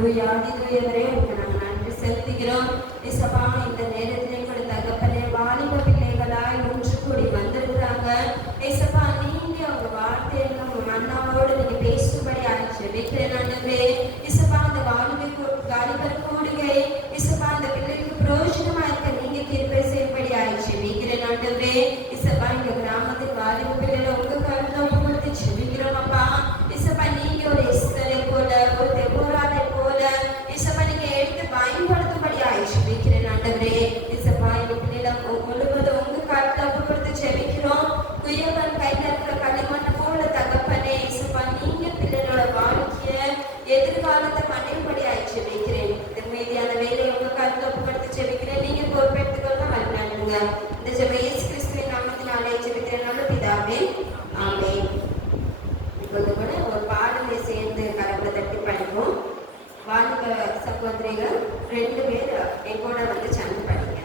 தூயாதி தூயவரே உங்களுக்கு நாங்கள் நன்றி செலுத்துகிறோம். இசப்பா, இந்த நேரத்திலே கூட தகப்பனே வாலிப பிள்ளைகளாய் ஒன்று கூடி வந்திருக்கிறாங்க. இசப்பா, நீங்க உங்க வார்த்தையில உங்க மன்னாவோடு நீங்க பேசும்படி ஜெபிக்கிறேன் ஆண்டவரே. இசப்பா, அந்த வாலிபர் கூடுகை இசப்பா அந்த பிள்ளைக்கு பிரயோஜனமா இருக்க நீங்க கிருபை செய்யும்படி ஜெபிக்கிறேன் ஆண்டவரே. இசப்பா, இந்த கிராமத்தில் வாலிப பிள்ளைகளை உங்க கருத்தை கொடுத்து ஜெபிக்கிறோம் அப்பா. இசப்பா, நீங்க ஒரு எஸ்தரை போல ஒரு தெபோராவை போல இசப்பா நீங்க எடுத்து பயன்படுத்தும்படி ஜெபிக்கிறேன் ஆண்டவரே. இசப்பா, இந்த பிள்ளைகளை முழுவதும் உங்க கருத்தை கொடுத்து ஜெபிக்கிறோம். குயவன் கையில இருக்கிற களிமண் போல தகப்பனே இசப்பா, நீங்க பிள்ளைகளோட வாழ்க்கைய எதிர்காலத்தை மனைவிப்படி ஜெபிக்கிறேன். மீதியான வேலையை உங்க கருத்தை ஒப்புக்கொடுத்து ஜெபிக்கிறேன். நீங்க பொறுப்பெடுத்துக்கொள்ள வழிநடத்துங்க. இந்த ஜெப இயேசு கிறிஸ்துவின் நாமத்தினாலே ஜெபிக்கிறேன் நல்ல பிதாவே, ஆமென். இப்போது கூட ஒரு பாடலை சேர்ந்து கரங்களை தட்டி படிப்போம். வாலிப சகோதரிகள் 2 பேர் எங்கூட வந்து சேர்ந்து படிங்க.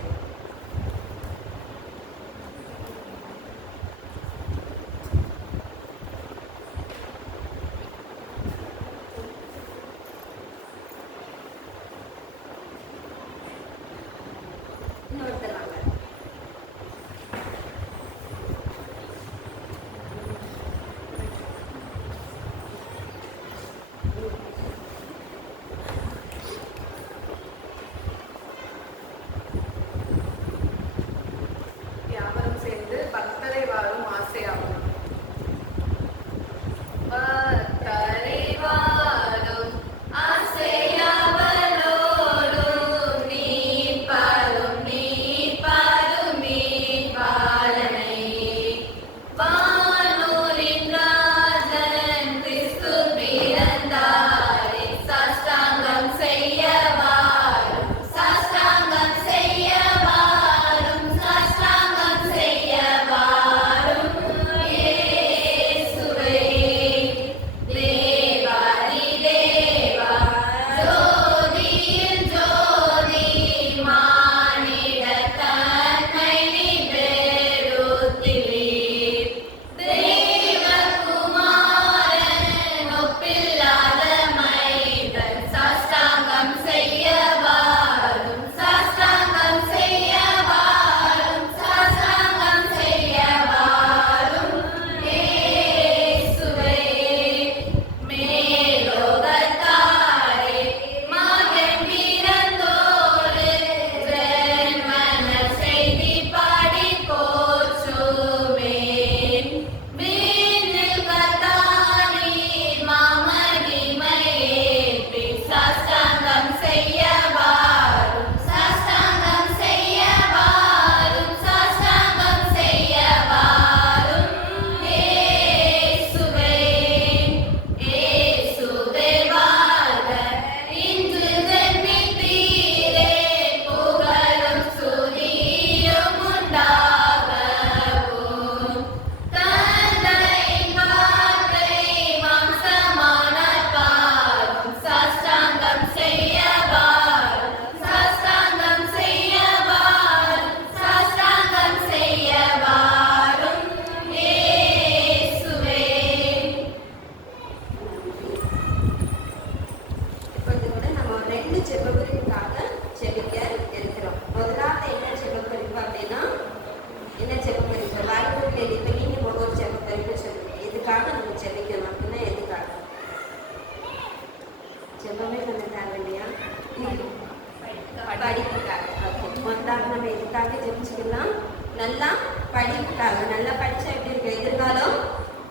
நல்லா படிப்புக்காக, நல்லா படிச்சா எப்படி இருக்கும், எதிர்காலம்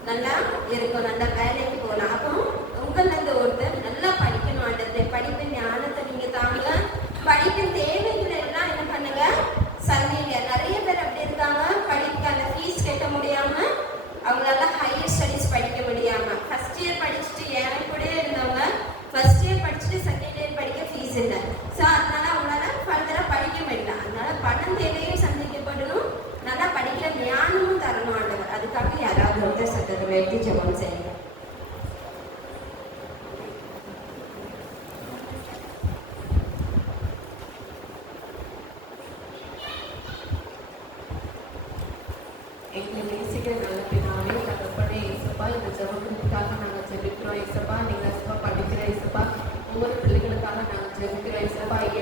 நல்லா இருக்கும், நல்லா வேலைக்கு போகலாம். அப்போ உங்களிருந்து ஒருத்தர் நல்லா படிக்கணும் ஆண்டவரே, படிப்பு ஞானத்தை நீங்க தாங்க, படிப்பின் தேவைகளை எல்லாம் என்ன பண்ணுங்க சந்திங்க. நிறைய பேர் அப்படி இருக்காங்க, படிப்புக்கான ஃபீஸ் கட்ட முடியாம, அவங்களால ஹையர் ஸ்டடீஸ் படிக்க முடியாம, ஃபர்ஸ்ட் இயர் படிச்சுட்டு என் கூட இருந்தவங்க ஃபர்ஸ்ட் இயர் படிச்சுட்டு செகண்ட் இயர் படிக்க ஃபீஸ் இல்லை. ஸோ அதனால அவங்களால ஃபர்தராக படிக்க முடியல. அதனால பணம் தேவையும் சந்திக்கப்படணும், நல்லா படிக்கிற ஞானமும் தரணும் ஆண்டவர். அதுக்காக யாராவது ஒருத்தர் சட்டத்தை எடுத்து ஜெபம் செய்யுங்க. ஜெபிக்கிற இசப்பா இங்க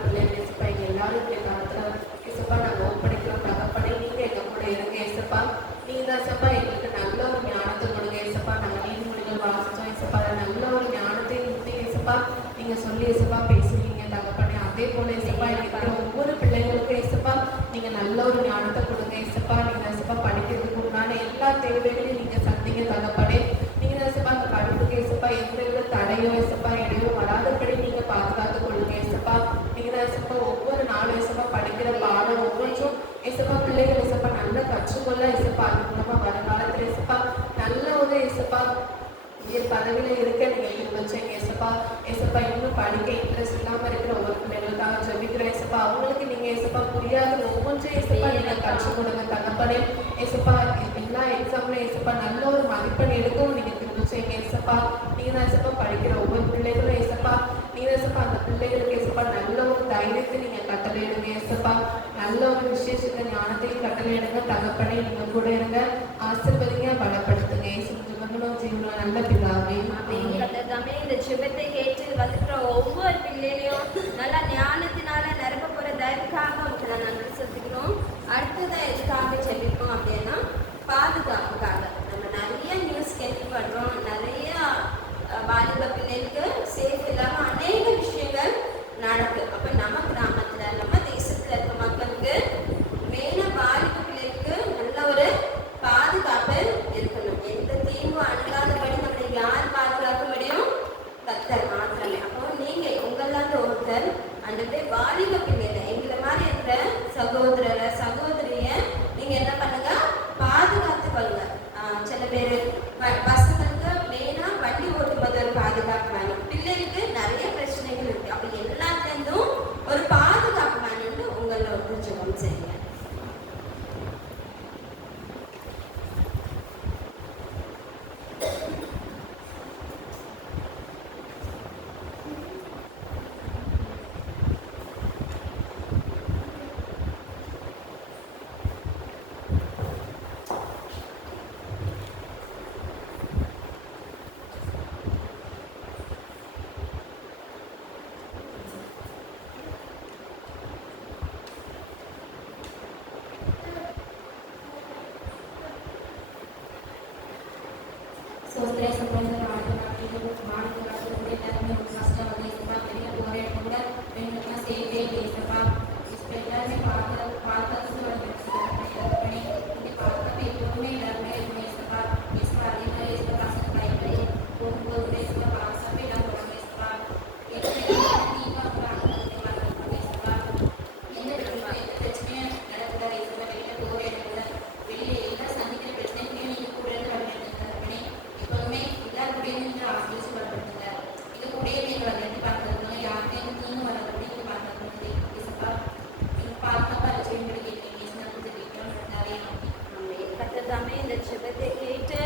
பிள்ளைங்க இசப்பா இங்க எல்லாரும் காலத்துல இசப்பா நாங்க ஒப்படைக்கிறோம் தகப்பனே. நீங்க எங்க கூட இருங்க இசப்பா. நீங்க தான் இசப்பா எங்களுக்கு நல்ல ஒரு ஞானத்தை கொடுங்க இசப்பா. நாங்க நீதிமொழிகள் வாசிச்சோம் இசப்பா, நல்ல ஒரு ஞானத்தை கொடுத்தீங்க இசப்பா. நீங்க சொல்லி இசப்பா பேசுவீங்க தகப்பனே. அதே போல இசப்பா இருக்கிற ஒவ்வொரு பிள்ளைங்களுக்கும் இசப்பா நீங்க நல்ல ஒரு ஞானத்தை கொடுங்க இசப்பா. நீங்க இசப்பா படிக்கிறதுக்கு உண்டான எல்லா தேவைகளையும் நீங்க சந்திங்க தகப்பனே. நீங்க இசப்பா அந்த படிப்புக்கு இசப்பா எந்த வித தடையோ இசப்பா இடையோ வராதபடி நீங்க பாதுகாத்து கொள்ளுங்க இசப்பா. நீங்க இசப்பா ஒவ்வொரு நாளும் இசப்பா படிக்கிற பாடம் ஒவ்வொன்றும் இசப்பா பிள்ளைகள் இசப்பா நல்லா கற்றுக்கொள்ள இசப்பா. அது மூலமா வருங்காலத்துல இசப்பா நல்ல ஒரு இசப்பா பதவியில இருக்க நீங்க வச்சீங்க இசப்பா. இசப்பா இன்னும் படிக்க இன்ட்ரெஸ்ட் இல்லாம இருக்கிற ஒவ்வொரு பிள்ளைகளுக்காக ஜெபிக்கிற இசப்பா. அவங்களுக்கு நீங்க இசப்பா புரியாத ஒவ்வொன்றும் இசப்பா நீங்க கற்றுக் கொடுங்க தகப்பனே. இசப்பா எல்லா எக்ஸாம்ல இசப்பா நல்ல ஒரு மதிப்பெண் எடுக்கவும் நீங்க திரும்பிச்சீங்க இசப்பா. நீங்க தான் இசப்பா படிக்கிற ஒவ்வொரு பிள்ளைகளும் இசப்பா நீங்க இசப்பா அந்த பிள்ளைகளுக்கு இசப்பா நல்ல ஒரு தைரியத்தை நீங்க கட்டளையிடுங்க இசப்பா. நல்ல ஒரு விசேஷத்தை ஞானத்தையும் கட்டளையிடுங்க தகப்பனே. நீங்க கூட இருங்க, ஆசீர்வதிங்க, பலப்படுத்துங்க. ஜீவன நல்ல பிதாவே கர்த்தாவே, இந்த ஜெபத்தை கேட்டு வந்துட்ட ஒவ்வொரு பிள்ளைகளையும் நல்ல ஞானத்தினால நிரப்ப போற தயவுக்காக உங்களுக்கு நான் நன்றி சொல்லிக்கிறோம். அடுத்ததான் எதுக்காக ஜெபிப்போம் அப்படின்னா பாதுகாப்புக்காக. நம்ம நிறைய நியூஸ் கேள்விப்படுறோம், நிறைய வாலிப பிள்ளைகளுக்கு சேஃப் இல்லாம அநேக விஷயங்கள் நடக்கு. அப்ப நம்ம கிராமத்துல நம்ம தேசத்துல இருக்க மக்களுக்கு மெயினா வாலிப பிள்ளைகளுக்கு நல்ல ஒரு பாதுகாப்பு இருக்கணும். எந்த தீங்கு அணுகாதபடி நம்மளை யார் பாதுகாக்க முடியும்? கர்த்தர் மாத்திரமே. அப்போ நீங்க உங்களால ஒருத்தர் அந்த வாலிப பிள்ளைல எங்களை மாதிரி இருக்கிற சகோதரரை சகோதரிய நீங்க என்ன பண்ணுங்க, பாதுகாத்து கொள்ளுங்க. சில பேர் பசங்களுக்கு மெயினா வண்டி ஓட்டும் போது ஒரு பாதுகாப்பு வேணும், பிள்ளைகளுக்கு நிறைய பிரச்சனைகள் இருக்கு. அப்ப எல்லாத்துலேருந்தும் ஒரு பாதுகாப்பு வேணும்னு உங்களை ஒரு ஜெபம் செய்யுங்க. இந்த ஜெபத்தை கேட்டு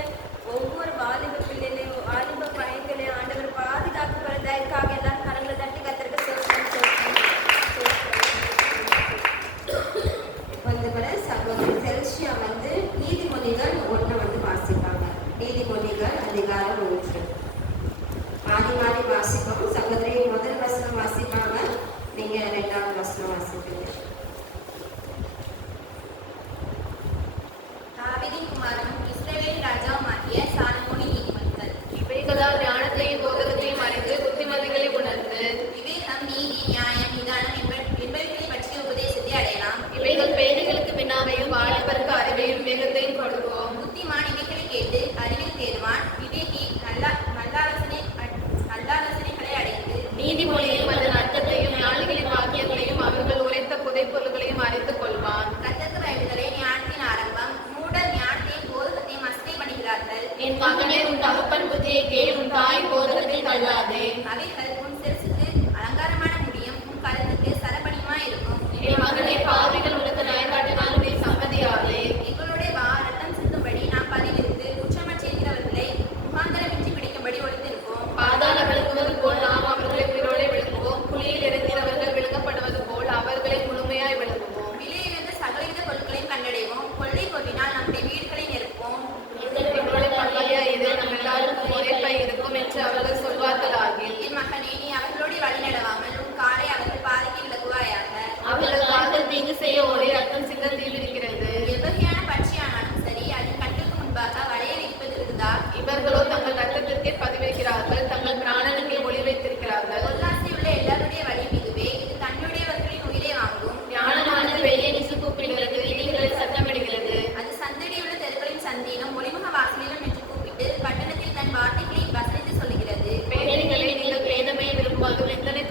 ஒவ்வொரு வாலிப பிள்ளைகளையும் வாலிப பையன்களையும் ஆண்டவர் பாதுகாப்பு பெறதற்காக எல்லாரும் கரங்களை தட்டி கத்திரிக்க வந்து கூட சகோதரி செல்சியா வந்து நீதிமொழிகள் 1 வந்து வாசிப்பாங்க. நீதிமொழிகள் அதிகாரம் 3 மாறி மாறி வாசிப்போம். சகோதரி முதல் வசனம் வாசிப்பாங்க, நீங்க 2வது வசனம் வாசிப்பீங்க. ஞானத்தையும் போதகத்தையும் அறிந்து புத்திமதிகளை உணர்ந்து விவேகம், நீதி, நியாயம், நிதானம் என்பவைகளை பற்றிய உபதேசத்தை அடையலாம். இவைகள் பேதைகளுக்கு வினாவையும் வாலிபருக்கு அறிவையும் வேகத்தையும் கொடுக்கும். புத்திமான் இவைகளை கேட்டு அறிவில் தேடுவான். விவேகி நல்லாலோசனைகளை அடைந்து நீதிமொழியையும் அதன் அர்த்தத்தையும் ஞானிகளின் வாக்கியங்களையும் அவர்கள் உரைத்த புதைப்பொருள்களையும் அறிந்து கொள்வான். கர்த்தருக்கு பயப்படுதலே ஞானத்தின் ஆரம்பம். மூடர் ஞானத்தையும் போதகத்தையும் அசட்டை பண்ணுகிறார்கள். என் மகனே, உன் தகப்பன் புத்தியை கேள், உன் தாய் போதகத்தை தள்ளாதே. அவைகள் உன் சிரசுக்கு அலங்காரமான முடியும், உன் கழுத்துக்கு சரபணியுமாய் இருக்கும். என் மகனே, பாவிகள் உனக்கு நயம் காட்டினாலும் நீ சம்மதியாதே. எங்களுடைய ரத்தம் சிந்தும்படி நாம் பதிவிருந்து குற்றமற்ற செய்கிறவர்களை முகாந்தரமின்றி பிடிக்கும்படி ஒளிந்திருப்போம். பாதாள விழுங்குவது போல் நாம் அவர்களை உயிரோடு விழுங்க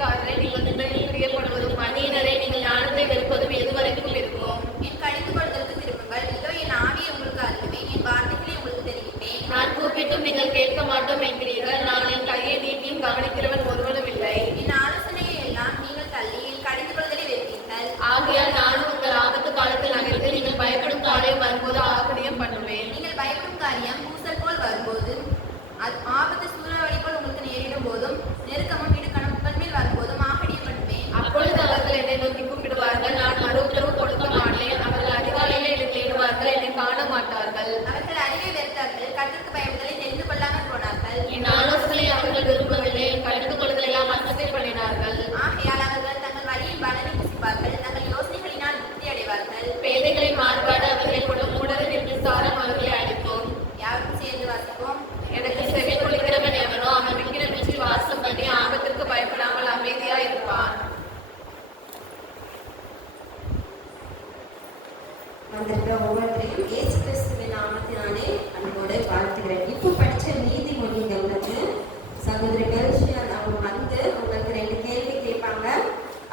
ஊழியக்காரரை நீங்கள் உண்மையில் பிரியப்படுவதும் அந்நியனரை நீங்கள் ஞானத்தை வெறுப்பதும் எதுவரைக்கும் இருக்கும்? என் கடிந்து கொள்வதற்கு திரும்புங்கள். இதோ என் ஆவியை உங்களுக்கு அருளுவேன், என் வார்த்தைகளை உங்களுக்கு தெரிவிப்பேன். நான் கூப்பிட்டும் நீங்கள் கேட்க மாட்டோம் என்கிறீர்கள். நான் என் கையை நீட்டியும் கவனிக்கிறவன் ஒருவனும் இல்லை. என் ஆலோசனையை எல்லாம் நீங்கள் தள்ளி என் கடிந்து கொள்வதை வெறுப்பீர்கள். ஆகையால் நானும் உங்கள் ஆபத்து காலத்தில் நகர்ந்து நீங்கள் பயப்படும் காரியம் வரும்போது ஆகடியம் பண்ணுவேன். நீங்கள் பயப்படும் காரியம் பூசல் போல் வரும்போது, ஆபத்து சூறாவளி போல் உங்களுக்கு நேரிடும் போதும், நெருக்கமும் இடுக்கணும் உங்கள் மேல் வரும்போதும் ஆகடியம் பண்ணுவேன். அப்பொழுது அவர்கள் என்னை நோக்கி கூப்பிடுவார்கள், நான் மறு உத்தரவு கொடுக்க மாட்டேன். அவர்கள் அதிகாலையிலே என்னை தேடுவார்கள், என்னை காண மாட்டார்கள். அவர்கள் அறிவை வெறுத்தார்கள், கர்த்தருக்கு பயப்படுதலை தெரிந்து கொள்ளாமல் போனார்கள். என் ஆலோசனை அவர்கள் விரும்பவில்லை, என் கடிந்து கொள்வதை எல்லாம் அசட்டை பண்ணினார்கள். ஆகையால் அவர்கள் தங்கள் வழியின் பலனை புசிப்பார்கள், தங்கள் யோசனைகளினால் திருப்தி அடைவார்கள். பேதைகளின் மாறுபாடு அவர்களை கொண்டு மூடரின் என்று சாரம் அவர்களை அடிக்கும். யாருக்கும் சேர்ந்து வாசிப்போம். எனக்கு செவி கொடுக்கிறவன் எவனோ அவன் விக்கிர வீச்சில் வாசம் பண்ணி ஆபத்திற்கு பயப்படாமல் அமைதியா இருப்பான். வந்திருக்கிற ஒவ்வொருத்தரையும் இயேசு கிறிஸ்துவின் நாமத்தினாலே அன்போடு வாழ்த்துகிறேன். இப்போ படிச்ச நீதிமொழிகள் வந்து சகோதரி பெல்ஷியான் அவங்க வந்து உங்களுக்கு 2 கேள்வி கேட்பாங்க.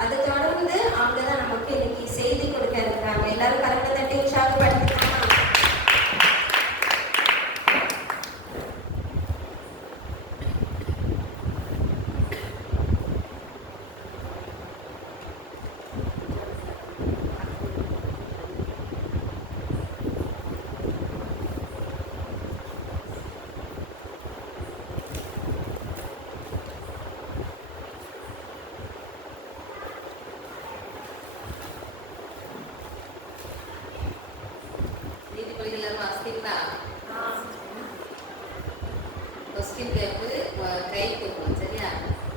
அதை தொடர்ந்து அவங்க தான் நமக்கு இன்னைக்கு செய்தி கொடுக்க இருக்கிறாங்க. எல்லாரும் கரெக்டாக தட்டி உற்சாகப்படுத்திக்கோங்க. நீதிமொழிகள் வாசித்தீங்களா? கொஸ்டின் கேட்டு கை தூக்கணும், சரியா?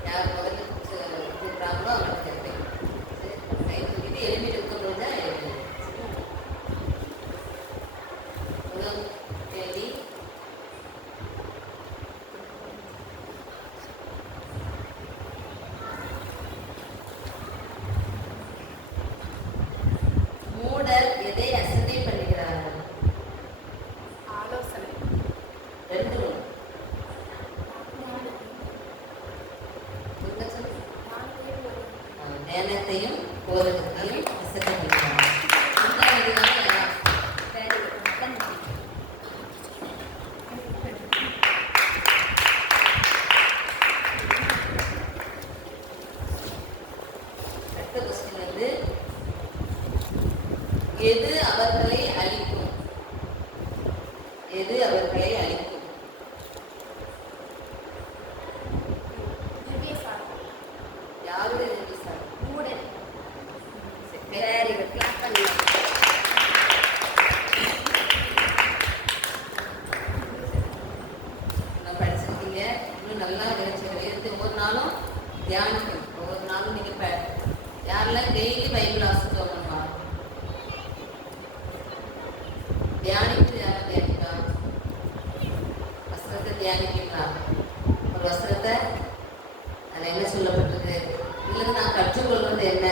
யார் முதல்ல கூப்பிட்றாங்களோ அவங்க கேட்பேன். கை தூக்கிட்டு எளிமையில் இருக்கும்போது தான் எழுதணும். முதல் கேள்வி, மூடர் எதை அசட்டை பண்ணுகிறார்கள்? ஆலோசனை. 2 ஞானத்தையும் போதகத்தையும் அசட்டை பண்ணுகிறார்கள். அடுத்த கொஸ்டின் வந்து, எது அவர்களை அழிக்கும்? எது அவர்களை அழிக்கும்? யாருடைய நிர்விசாரம்? மூடர். வெரி குட், கிளாப் பண்ணுங்க. நான் படிச்சிருக்கீங்க, இன்னும் நல்லா எடுத்து ஒவ்வொரு நாளும் தியானிக்கணும். ஒவ்வொரு நாளும் நீங்க யாரெல்லாம் டெய்லி பைபிள் வாசிச்சோம் பண்ணுவாங்க? தியானித்து யாரும் தியானிக்கா? வஸ்திரத்தை தியானிக்கிறீங்களா? ஒரு வஸ்திரத்தை அதில் என்ன சொல்லப்பட்டிருக்கு? இல்லைன்னு நான் கற்றுக்கொள்வது என்ன?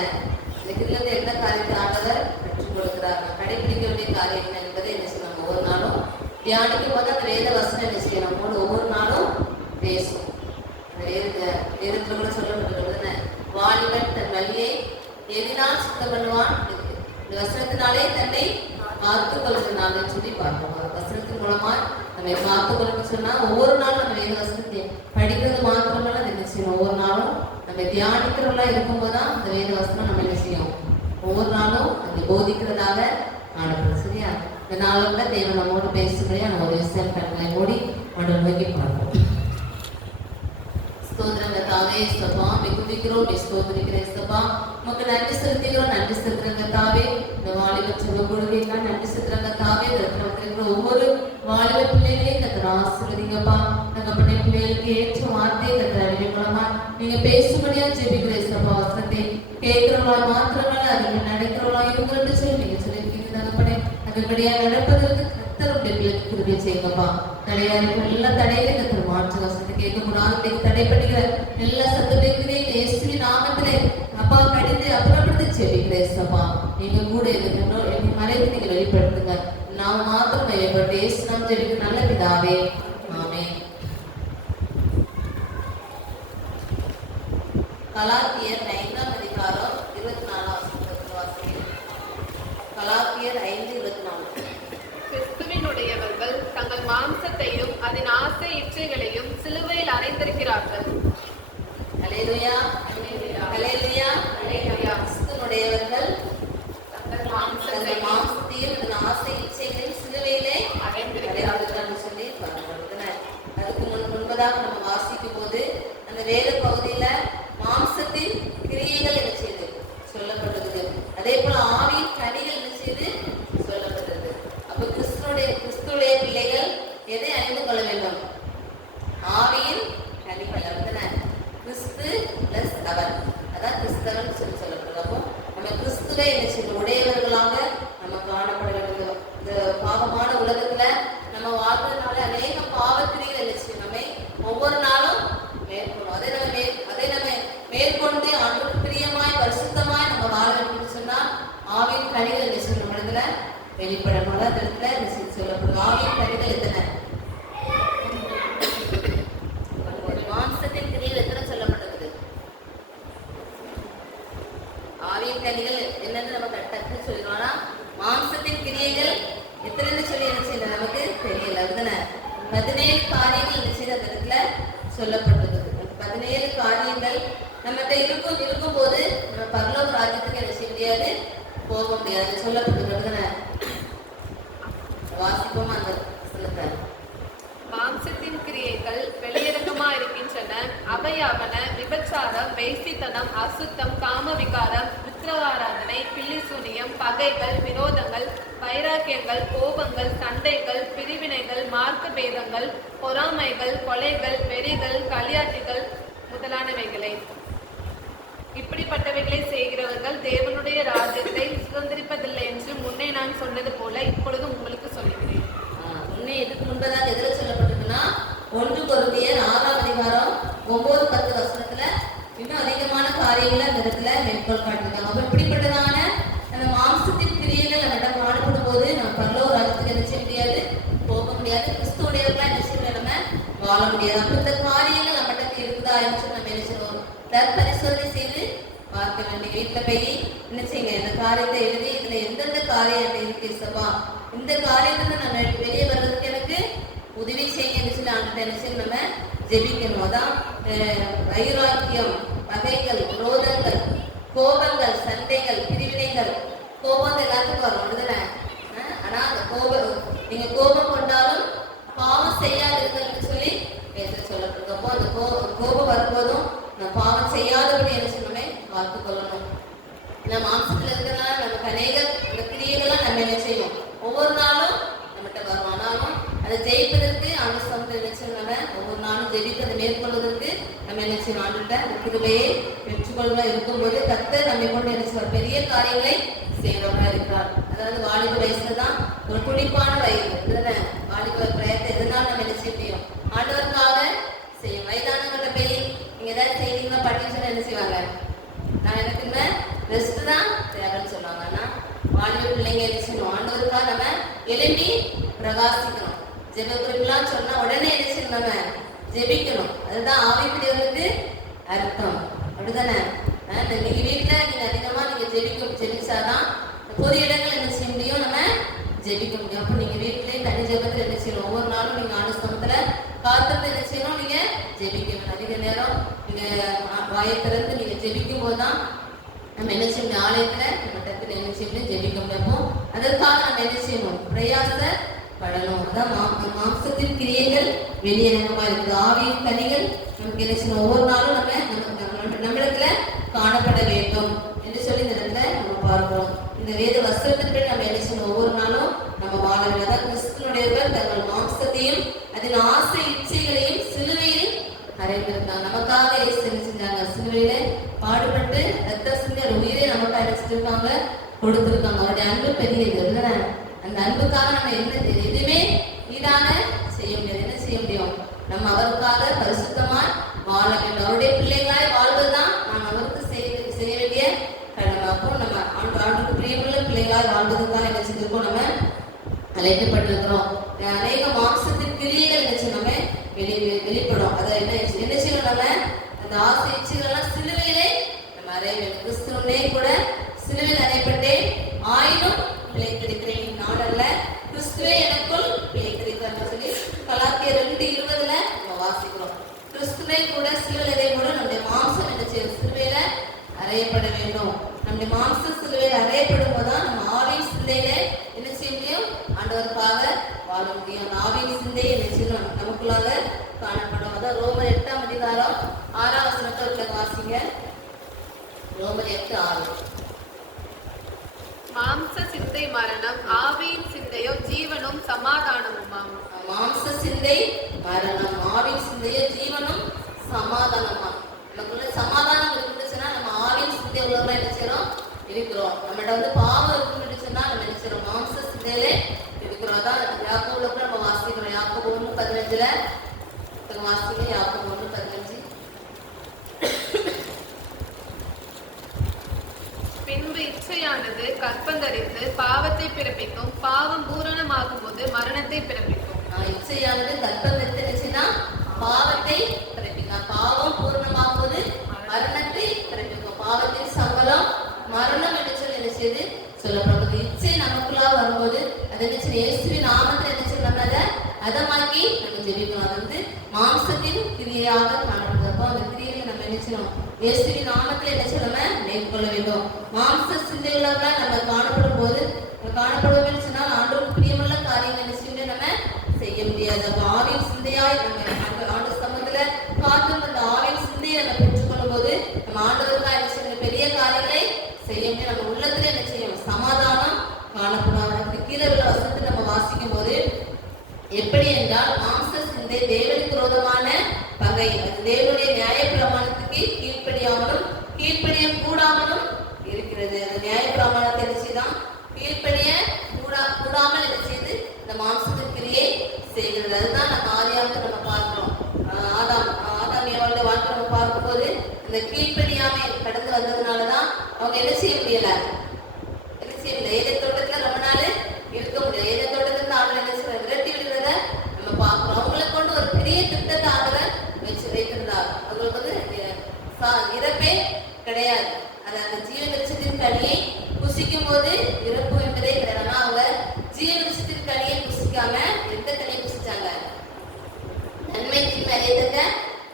எனக்கு இருந்து என்ன காரியத்தை ஆண்டவர் கற்றுக் கொடுக்கிறார், நான் கடைபிடிக்க வேண்டிய காரியம் என்ன என்பதை என்ன செய்யணும்? ஒவ்வொரு நாளும் தியானிக்கும் போது அந்த வேத வசனம் என்ன செய்யணும்? நம்மோடு ஒவ்வொரு நாளும் பேசும். அந்த வேதத்தில் கூட சொல்லப்பட்டிருக்கிறது, வாலிபன் தன் வழியை எதினால் சுத்தம் பண்ணுவான், இந்த வசனத்தினாலே தன்னை பார்த்துக் கொள்வதனால சொல்லி பார்ப்போம். வசனத்தின் மூலமா நம்ம பார்த்துக் கொள்ளணும்னு சொன்னா ஒவ்வொரு நாளும் நம்ம வேத வசனத்தை படிக்கிறது மாத்திரமல்ல, அதை என்ன செய்யணும்? ஒவ்வொரு நாளும் நம்ம தியானிக்கிறவங்களா இருக்கும்போது தான் அந்த வேத வசனம் நம்ம என்ன செய்யும்? ஒவ்வொரு நாளும் அதை போதிக்கிறதாக காணப்படும். சரியா? இந்த நாளில் தேவன் நம்மோடு பேசுகிறேன். நம்ம ஒரு விஷயம் கண்களை மூடி மண்டல் நோக்கி பார்ப்போம். ஸ்தோத்திரங்க தாவே சபா மிகுதிக்கிறோம், ஸ்தோத்திரிக்கிறேன் சபா. உமக்கு நன்றி செலுத்துகிறோம், நன்றி செலுத்துறங்க தாவே. இந்த வாலிப செல்வ கொடுவீங்க நன்றி செலுத்துறங்க தாவே. இருக்கிற ஒவ்வொரு வாலிப பிள்ளைகளையும் கத்தர் ஆசீர்வதிங்கப்பா. தகப்பனே, பிள்ளைகளுக்கு ஏற்ற வார்த்தையை கத்தர் அறிவு மூலமா நீங்க பேசும்படியா ஜெபிக்கிறேன் சபா. வசனத்தை கேட்கிறவங்களா மாத்திரமல்ல, அதில் நடக்கிறவங்களா இருக்கிறது சொல்லி நீங்க சொல்லியிருக்கீங்க தகப்பனே. அதுபடியா நடப்பதற்கு கத்தருடைய பிள்ளைக்கு கிருபை செய்யுங்கப்பா. தடையா இருக்கும் எல்லா தடையில கத்தர் மாற்று. வசனத்தை கேட்க முடியாது தடை பண்ணுகிற எல்லா சத்தத்தையும் இயேசுவின் நாமத்திலே அப்பா கடிந்து அப்புறப்படுத்தி ஜெபிக்கிறேன் சபா. நீங்க கூட எங்க மறைத்து நீங்க வெளிப்படுத்துங்க. நான் மாத்திரம் வெளிப்பட்டு இயேசு நாம் ஜெபிக்கிற நல்ல பிதாவே, ஆமென். கலாத்தியர் 5ஆம் அதிகாரம் 24ஆம் வசனத்தில் வாசிக்கிறேன். கலாத்தியர் 5:24. கிறிஸ்துவினுடையவர்கள் தங்கள் மாம்சத்தையும் அதன் ஆசை இச்சைகளையும் சிலுவையில் அறைந்திருக்கிறார்கள். அல்லேலூயா, அல்லேலூயா, அல்லேலூயா. கிறிஸ்துவினுடையவர்கள் தங்கள் தங்கள் மாம்சத்தையும் அதன் ஆசை இச்சைகளையும் சிலுவையிலே அறைந்திருக்கிறார்கள் சொல்லி பாருங்கள். அதுக்கு முன்பதாக நம்ம வாசிக்கும் போது அந்த வேத பகுதியில மாம்சத்தின் கிரியைகள் என்ன செய்து சொல்லப்பட்டது, அதே போல ஆவியின் கனிகள் என்ன செய்து சொல்லப்பட்டது. அப்ப கிறிஸ்துடைய பிள்ளைகள் எதை அணிந்து கொள்ள வேண்டும்? ஆவியின் கனிகள். அப்படிதானே? கிறிஸ்து பிளஸ் அவர், அதான் கிறிஸ்தவன் சொல்லி சொல்லப்படுது. அப்போ நம்ம கிறிஸ்துவை என்ன செய்யணும்? உடையவர்களாக நம்ம காணப்பட வேண்டும். இந்த பாவமான உலகத்துல நம்ம வாழ்றதுனால அநேக பாவக்கிரிகள் என்ன செய்யும்? நம்மை ஒவ்வொரு நாளும் மேற்கொள்ளும். அதை நம்ம மேற்கொண்டு ஆண்டவருக்கு பிரியமாய் பரிசுத்தமாய் நம்ம வாழ வேண்டும் சொன்னா ஆவியின் கனிகள் என்ன செய்யும்? நம்ம இடத்துல வெளிப்படணும். அந்த இடத்துல என்ன செய்ய சொல்லப்படுது? ஆவியின் கனிகள் எத்தனை? மாம்சத்தின் கிரியில் எத்தனை சொல்லப்பட்டிருக்குது? ஆவியின் கனிகள் என்னன்னு நம்ம டக்குன்னு சொல்லிடுவோம். ஆனா மாம்சத்தின் கிரியைகள் எத்தனைன்னு சொல்லி என்ன செய்யல நமக்கு தெரியல. அதுதானே 17 காரியங்கள் என்ன செய்ய அந்த இடத்துல சொல்லப்பட்டிருக்குது. 17 காரியங்கள் நம்மகிட்ட இருக்கும் போது நம்ம பரலோக ராஜ்யத்துக்கு என்ன செய்ய முடியாது, போக முடியாது சொல்லப்பட்டிருக்கு. அதுதானே? வாசிப்போம் அந்த சொல்லுங்க. மாம்சத்தின் கிரியைகள் வெளியரங்கமா இருக்கின்றன. அவையாவன விபச்சாரம், வேசித்தனம், அசுத்தம், காமவிகாரம், விக்கிரகாராதனை, பில்லிசூனியம், பகைகள், விரோதங்கள், வைராக்கியங்கள், கோபங்கள், சண்டைகள், பிரிவினைகள், மார்க்க பேதங்கள், பொறாமைகள், கொலைகள், வெறிகள், களியாட்டுகள் முதலானவைகளே. இப்படிப்பட்டவைகளை செய்கிறவர்கள் தேவனுடைய ராஜ்யத்தை சுதந்திரிப்பதில்லை என்று முன்னே நான் சொன்னது போல இப்பொழுது உங்களுக்கு சொல்லுகிறேன். முன்னே இதுக்கு முன்பதாக எதிர சொல்லப்பட்டிருக்குன்னா 1 கொரிந்தியர் 6ஆம் அதிகாரம் 9-10 வசனத்துல இன்னும் அதிகமான காரியங்களை அந்த இடத்துல மேற்கோள் காட்டிருக்காங்க. அப்ப இப்படிப்பட்டதான அந்த மாம்சத்தின் கிரியைகள் நம்மகிட்ட காணப்படும் போது நம்ம பரலோக ராஜ்யத்துக்கு என்ன செய்ய முடியாது, போக முடியாது. கிறிஸ்துவோடையவர்களா என்ன செய்ய நம்ம வாழ முடியாது. அப்ப இந்த காரியங்கள் நம்மகிட்ட இருக்குதா என்று நம்ம என்ன செய்வோம், பரிசோதனை செய்து பார்க்க வேண்டிய. வீட்டுல போய் என்ன செய்யுங்க, இந்த காரியத்தை எழுதி இதுல எந்தெந்த காரியம் இருக்கு சபா, இந்த காரியத்துல நம்ம வெளியே வர்றதுக்கு எனக்கு உதவி செய்யுங்க சொல்லி ஆண்டு என்ன செய்யணும், நம்ம ஜெபிக்கணும். அதான் வைராக்கியம், பகைகள், விரோதங்கள், கோபங்கள், சண்டைகள், பிரிவினைகள். கோபம் எல்லாத்துக்கும் வரும் விடுதலை. ஆனா அந்த நீங்க கோபம் கொண்டாலும் பாவம் செய்யாதிருக்கன்னு சொல்லி பேச சொல்லப்படுது. அப்போ அந்த கோபம் வரும்போதும் நான் பாவம் செய்யாதபடி என்ன சொல்லணுமே பார்த்து கொள்ளணும். ஏன்னா மாம்சத்துல இருக்கிறதுனால நமக்கு அநேக இந்த கிரியைகள்லாம் நம்ம என்ன செய்வோம், ஒவ்வொரு நாளும் நம்மகிட்ட வரும். ஆனாலும் அதை ஜெயிப்பதற்கு ஆண்டு நினைச்சு நம்ம ஒவ்வொரு நாளும் ஜெயித்து அதை மேற்கொள்வதற்கு நம்ம என்ன செய்யணும், ஆண்டுகிட்ட அந்த கிருபையை பெற்றுக்கொள்ள இருக்கும்போது கர்த்தர் நம்மை கொண்டு என்ன செய்வார், பெரிய காரியங்களை செய்கிறவங்களா இருக்கிறார். அதாவது வாலிப வயசுல தான் ஒரு துடிப்பான வயது, வாலிப பிரயத்தை எதனால நம்ம என்ன செய்ய முடியும், ஆண்டவருக்காக செய்யும். வயதானவங்கள போய் நீங்க ஏதாவது செய்தீங்கன்னா படிச்சுன்னா என்ன செய்வாங்க, நான் எனக்கு இந்த ரெஸ்ட் தான் தேவைன்னு சொல்லுவாங்க. ஆனா வாலிப பிள்ளைங்க என்ன செய்யணும், ஆண்டவருக்காக நம்ம எழுப்பி பிரகாசிக்கணும். ஜெப குறிப்பெல்லாம் சொன்னா உடனே என்ன செய்யணும், நம்ம ஜெபிக்கணும். அதுதான் ஆவிக்குரியவர்களுக்கு அர்த்தம். அப்படிதானே? நீங்க வீட்டுல நீங்க அதிகமா நீங்க ஜெபிச்சாதான் பொது இடங்கள் என்ன செய்ய முடியும், நம்ம ஜெபிக்க முடியும். அப்போ நீங்க வீட்டுல தனி ஜெபத்துல என்ன செய்யணும், ஒவ்வொரு நாளும் நீங்க ஆனஸ்தமத்துல காத்திருந்து என்ன செய்யணும், நீங்க ஜெபிக்கணும். அதிக நேரம் நீங்க வாயை திறந்து நீங்க ஜெபிக்கும் போதுதான் நம்ம என்ன செய்யணும், ஆலயத்துல நம்ம டத்துல என்ன செய்யணும், ஜெபிக்க முடியும். அதற்காக நம்ம என்ன செய்யணும், பிரயாசப்படணும். அதான் மாம்சத்தின் கிரியைகள் வெளியரங்கமா இருக்குது. ஆவியின் கனிகள் நமக்கு என்ன செய்யணும், ஒவ்வொரு நாளும் நம்மிடத்துல காணப்பட வேண்டும் என்று சொல்லி இந்த இடத்துல நம்ம பார்க்கிறோம். இந்த வேத வஸ்திரத்தின்படி நம்ம என்ன செய்யணும், ஒவ்வொரு நாளும் நம்ம வாழ வேண்டும். அதான் கிறிஸ்துவனுடையவர்கள் தங்கள் மாம்சத்தையும் அதன் ஆசை இச்சைகளையும் சிலுவையில் அறைந்திருந்தாங்க. நமக்காக என்ன செஞ்சாங்க, சிலுவையில பாடுபட்டு ரத்த சிந்தி உயிரை நமக்கு அடைச்சிருக்காங்க, கொடுத்திருக்காங்க. அவருடைய அன்பு பெரியது. அந்த அன்புக்காக நம்ம எதுவுமே ஈடான செய்ய முடியாது. என்ன செய்ய முடியும், நம்ம அவருக்காக பரிசுத்தமாய் வாழ வேண்டும். அவருடைய பிள்ளைகளாய் வாழ்வதுதான் நாம் அவருக்கு செய்ய வேண்டிய கடமை. அப்போ நம்ம ஆண்டுக்கு பிரியமுள்ள பிள்ளைகளாய் வாழ்வதற்காக என்ன செஞ்சிருக்கோம், நம்ம அழைக்கப்பட்டிருக்கிறோம். அநேக மாம்சத்தின் கிரியைகள் என்ன செய்யணும், நம்ம வெளிப்படும். அதை என்ன செய்யணும், நம்ம அந்த ஆசை இச்சைகள் எல்லாம் சிலுவையிலே அறையப்பட வேண்டும். நம்முடைய மாம்ச சிலுவையில் அறையப்படும் போதுதான் நம்ம ஆவியின் சிந்தையில என்ன செய்ய முடியும்? ஆண்டவருக்காக வாழ முடியும். அந்த ஆவியின் சிந்தையை என்ன செய்யணும்? நமக்குள்ளாக காணப்படும். அதான் ரோமர் 8ஆம் அதிகாரம் 6ஆம் வசனத்தை உள்ள வாசிங்க. ரோமர் 8:6. மாம்ச சிந்தை மரணம், ஆவியின் சிந்தையோ ஜீவனும் சமாதானமுமாம். மாம்ச சிந்தை மரணம், ஆவியின் சிந்தையோ ஜீவனும் சமாதானமா. நமக்குள்ள சமாதானம் இருந்துச்சுன்னா நம்ம ஆவியின் சிந்தை உள்ளவங்களா என்ன செய்யறோம்? இருக்கிறோம். நம்மகிட்ட பாவம் இருக்குன்னு நம்ம என்ன செய்யறோம்? மாம்ச சிந்தையில இருக்கிறோம். அதான் யாக்கோபுல கூட நம்ம வாசிக்கிறோம். யாக்கோபு 1:15 வாசிங்க. யாக்கோபு 1:15. பின்பு இச்சையானது கற்பந்தரித்து பாவத்தை பிறப்பிக்கும், பாவம் பூரணமாகும் போது மரணத்தை பிறப்பிக்கும். இச்சையானது கற்பந்தரித்துச்சுன்னா பாவத்தை பிறப்பிக்கும், பாவம் பூரணமாகும் போது மரணத்தை பிறப்பிக்கும். பாவத்தின் சம்பளம் மரணம் என்று சொல்லி என்ன செய்து சொல்லப்படுது. இச்சை நமக்குள்ளா வரும்போது அதை என்ன செய்ய? இயேசுவின் நாமத்தில் என்ன செய்ய? நம்ம அதை வாங்கி நம்ம ஜெபிக்கணும். அது மாம்சத்தின் கிரியையாக காணப்படுது. அப்போ அந்த கிரியையை நம்ம என்ன செய்யணும்? இயேசுவின் நாமத்தில் என்ன செய்ய? நம்ம மேற்கொள்ள வேண்டும். மாம்ச சிந்தைகளாக நம்ம காணப்படும் போது காணப்படுவோம்னு சொன்னால் ஆண்டவருக்கு பிரியமுள்ள காரியங்கள் என்ன செய்ய? நம்ம செய்ய முடியாது. அப்போ ஆவியின் சிந்தையாய் நம்ம ஆண்டு சமூகத்துல காத்து அந்த ஆவியின் சிந்தையை நம்ம பெற்றுக்கொள்ளும் போது நம்ம ஆண்டவருக்காக என்ன செய்ய? பெரிய காரியங்களை செய்ய முடியும். நம்ம உள்ளத்துல என்ன செய்யும்? சமாதானம் காணப்படும். கீழே உள்ள வசனத்தை நம்ம வாசிக்கும் போது எப்படி என்றால், மாம்ச சிந்தை தேவனுக்கு விரோதமான பகை. அது தேவனுடைய நியாய பிரமாணத்துக்கு கீழ்ப்படியாமலும் கீழ்ப்படிய கூடாமலும் இருக்கிறது. அந்த நியாய பிரமாணத்தை என்ன செய்தான்? கீழ்ப்படிய கூடாமல் என்ன செய்து இந்த மாம்சத்தின் கிரியை செய்கிறது. அதுதான் நம்ம ஆதியாகத்தை நம்ம பார்க்கிறோம். ஆதாம் ஏவாளுடைய வாழ்க்கை நம்ம பார்க்கும்போது இந்த கீழ்ப்படியாமை கடந்து வந்ததுனாலதான் அவங்க என்ன செய்ய முடியல? ஏதேன் தோட்டத்துல ரொம்ப நாள் இருக்க முடியல. ஏதேன் தோட்டத்துல ஆண்டவர் என்ன செய்ய? விரட்டி விடுறத நம்ம பார்க்கிறோம். அவங்களை கொண்டு ஒரு பெரிய திட்டத்தை ஆண்டவர் வைத்திருந்தார். அவங்களுக்கு இறப்பே கிடையாது. அந்த ஜீவ விருட்சத்தின் கனியை புசிக்கும் போது இறப்பு என்பதே கிடையாது. ஆனா அவங்க ஜீவ விருட்சத்தின் கனியை புசிக்காம எந்த கனியை புசிச்சாங்க? நன்மை தீமை அறியத்தக்க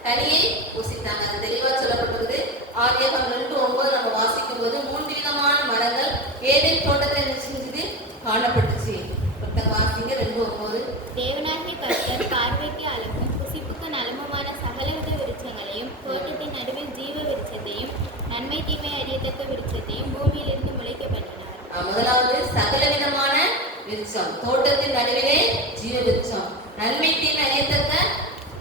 கனியை புசித்தாங்க. அது தெளிவா சொல்லப்பட்டது. ஆதியாகமம் 2:9 நம்ம வாசிக்கும் போது 3 விதமான மரங்கள் ஏதேன் தோட்டத்தில் என்ன செஞ்சது? காணப்பட்டுச்சு. வாசிங்க 2:9. தேவனாகிய கர்த்தர் பார்வைக்கு அழகும் புசிப்புக்கு நலமுமான சகலவித விருட்சங்களையும் தோட்டத்தின் நடுவில் ஜீவ விருட்சத்தையும் நன்மை தீமை அறியத்தக்க விருட்சத்தையும் பூமியிலிருந்து முளைக்க பண்ணினார். முதலாவது சகலவிதமான விருட்சம், தோட்டத்தின் நடுவிலே ஜீவ விருட்சம், நன்மை தீமை அறியத்தக்க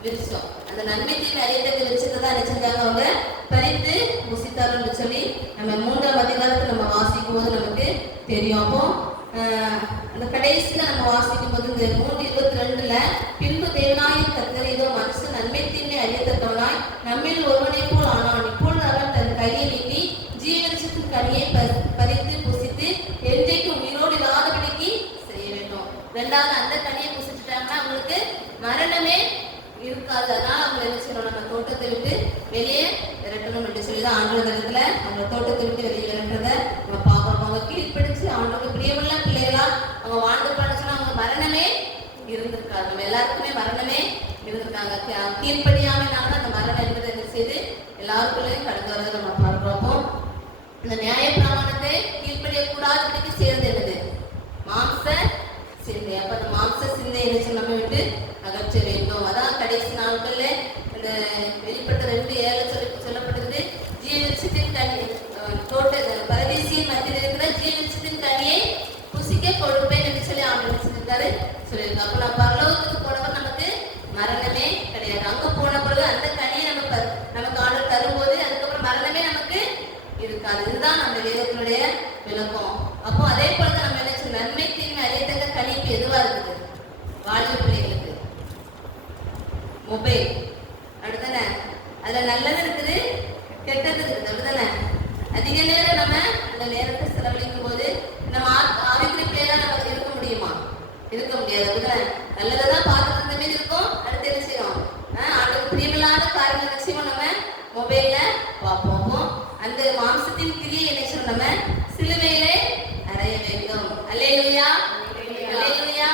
விருட்சம். அந்த நன்மை தீமை அறியத்தக்க விருட்சத்தை தான் என்ன செஞ்சாங்க? அவங்க பறித்து புசித்தார்கள் சொல்லி நம்ம 3ஆம் அதிகாரத்தில் நம்ம வாசிக்கும் போது நமக்கு தெரியும். அப்போ அந்த கடைசியில நம்ம வாசிக்கும் போது இந்த 3:22 பின்பு தேவனாய கர்த்தர் இதோ மனுஷன் நன்மை தீமை அறியத்தக்கவனாய் நம்மில் ஒருவனை போல் ஆனான். இப்பொழுது அவன் தன் கையை நீட்டி ஜீவனிஷத்தின் கனியை பறித்து புசித்து என்றைக்கு உயிரோடு இல்லாதபடிக்கு செய்ய வேண்டும். ரெண்டாவது, அந்த கனியை புசிச்சுட்டாங்கன்னா அவங்களுக்கு மரணமே இருக்காது. அதனால அவங்க என்ன செய்யணும்? நம்ம தோட்டத்தை விட்டு வெளியே விரட்டணும் என்று சொல்லிதான் ஆண்டவர் இடத்துல அவங்க தோட்டத்தை விட்டு வெளியே விரட்டுறத நம்ம பார்க்கணும். அவங்க கீழ்ப்பிடிச்சு அவங்களுக்கு பிரியமுள்ள பிள்ளைகளா அவங்க வாழ்ந்து பண்ணச்சுன்னா அவங்க மரணமே இருந்திருக்காது. நம்ம எல்லாருக்குமே மரணமே இருந்திருக்காங்க. கீழ்ப்படியாமனால அந்த மரணம் என்பதை என்ன செய்து எல்லாருக்குள்ளேயும் கடந்து வரதை நம்ம பார்க்கிறோம். இந்த நியாய பிரமாணத்தை கீழ்ப்படியக்கூடாதபடிக்கு சேர்ந்து என்னது? மாம்ச சிந்தை. அப்ப அந்த மாம்ச சிந்தை என்ன நம்ம விட்டு அகற்ற வேண்டும். அதான் கடைசி நாட்கள்ல இந்த வெளிப்பட்ட 2:7 சொல்லப்பட்டது. ஜீவவிருட்சத்தின் கனி தோட்ட பரதேசியின் மத்தியில் இருக்கிற ஜீவவிருட்சத்தின் கனியை புசிக்க கொடுப்பேன் என்று சொல்லி ஆண்டவர் சொல்லியிருக்காரு சொல்லியிருக்காங்க. அப்ப நம்ம பரலோகத்துக்கு போனவர் நமக்கு மரணமே கிடையாது. அங்க போன பிறகு அந்த கனியை நமக்கு ஆர்டர் தரும்போது அதுக்கப்புறம் மரணமே நமக்கு இருக்காது. இதுதான் நம்ம வேதத்தினுடைய விளக்கம். அப்போ அதே போல நம்ம என்ன சொல்ல, நன்மை தீமை அறியத்தக்க கணிப்பு எதுவா இருக்குது? வாலிப பிள்ளைகளுக்கு மொபைல் அப்படித்தானே? அதுல நல்லது இருக்குது, கெட்டது இருக்குது அப்படித்தானே? அதிக நேரம் நம்ம அந்த நேரத்தை செலவழிக்கும் போது நம்ம ஆவிக்குரிய பிள்ளையா நம்ம இருக்க முடியுமா? இருக்க முடியாது அப்படித்தானே? நல்லதான் பார்த்துட்டு இருந்த மாதிரி இருக்கும். அடுத்து என்ன செய்யணும்? அதுக்கு பிரியமில்லாத காரியங்கள் நிச்சயமா நம்ம மொபைல்ல பார்ப்போம். அந்த மாம்சத்தின் கிரியை என்ன செய்யணும்? நம்ம சிலுவையிலே அறைய வேண்டும். அல்லேலூயா, அல்லேலூயா.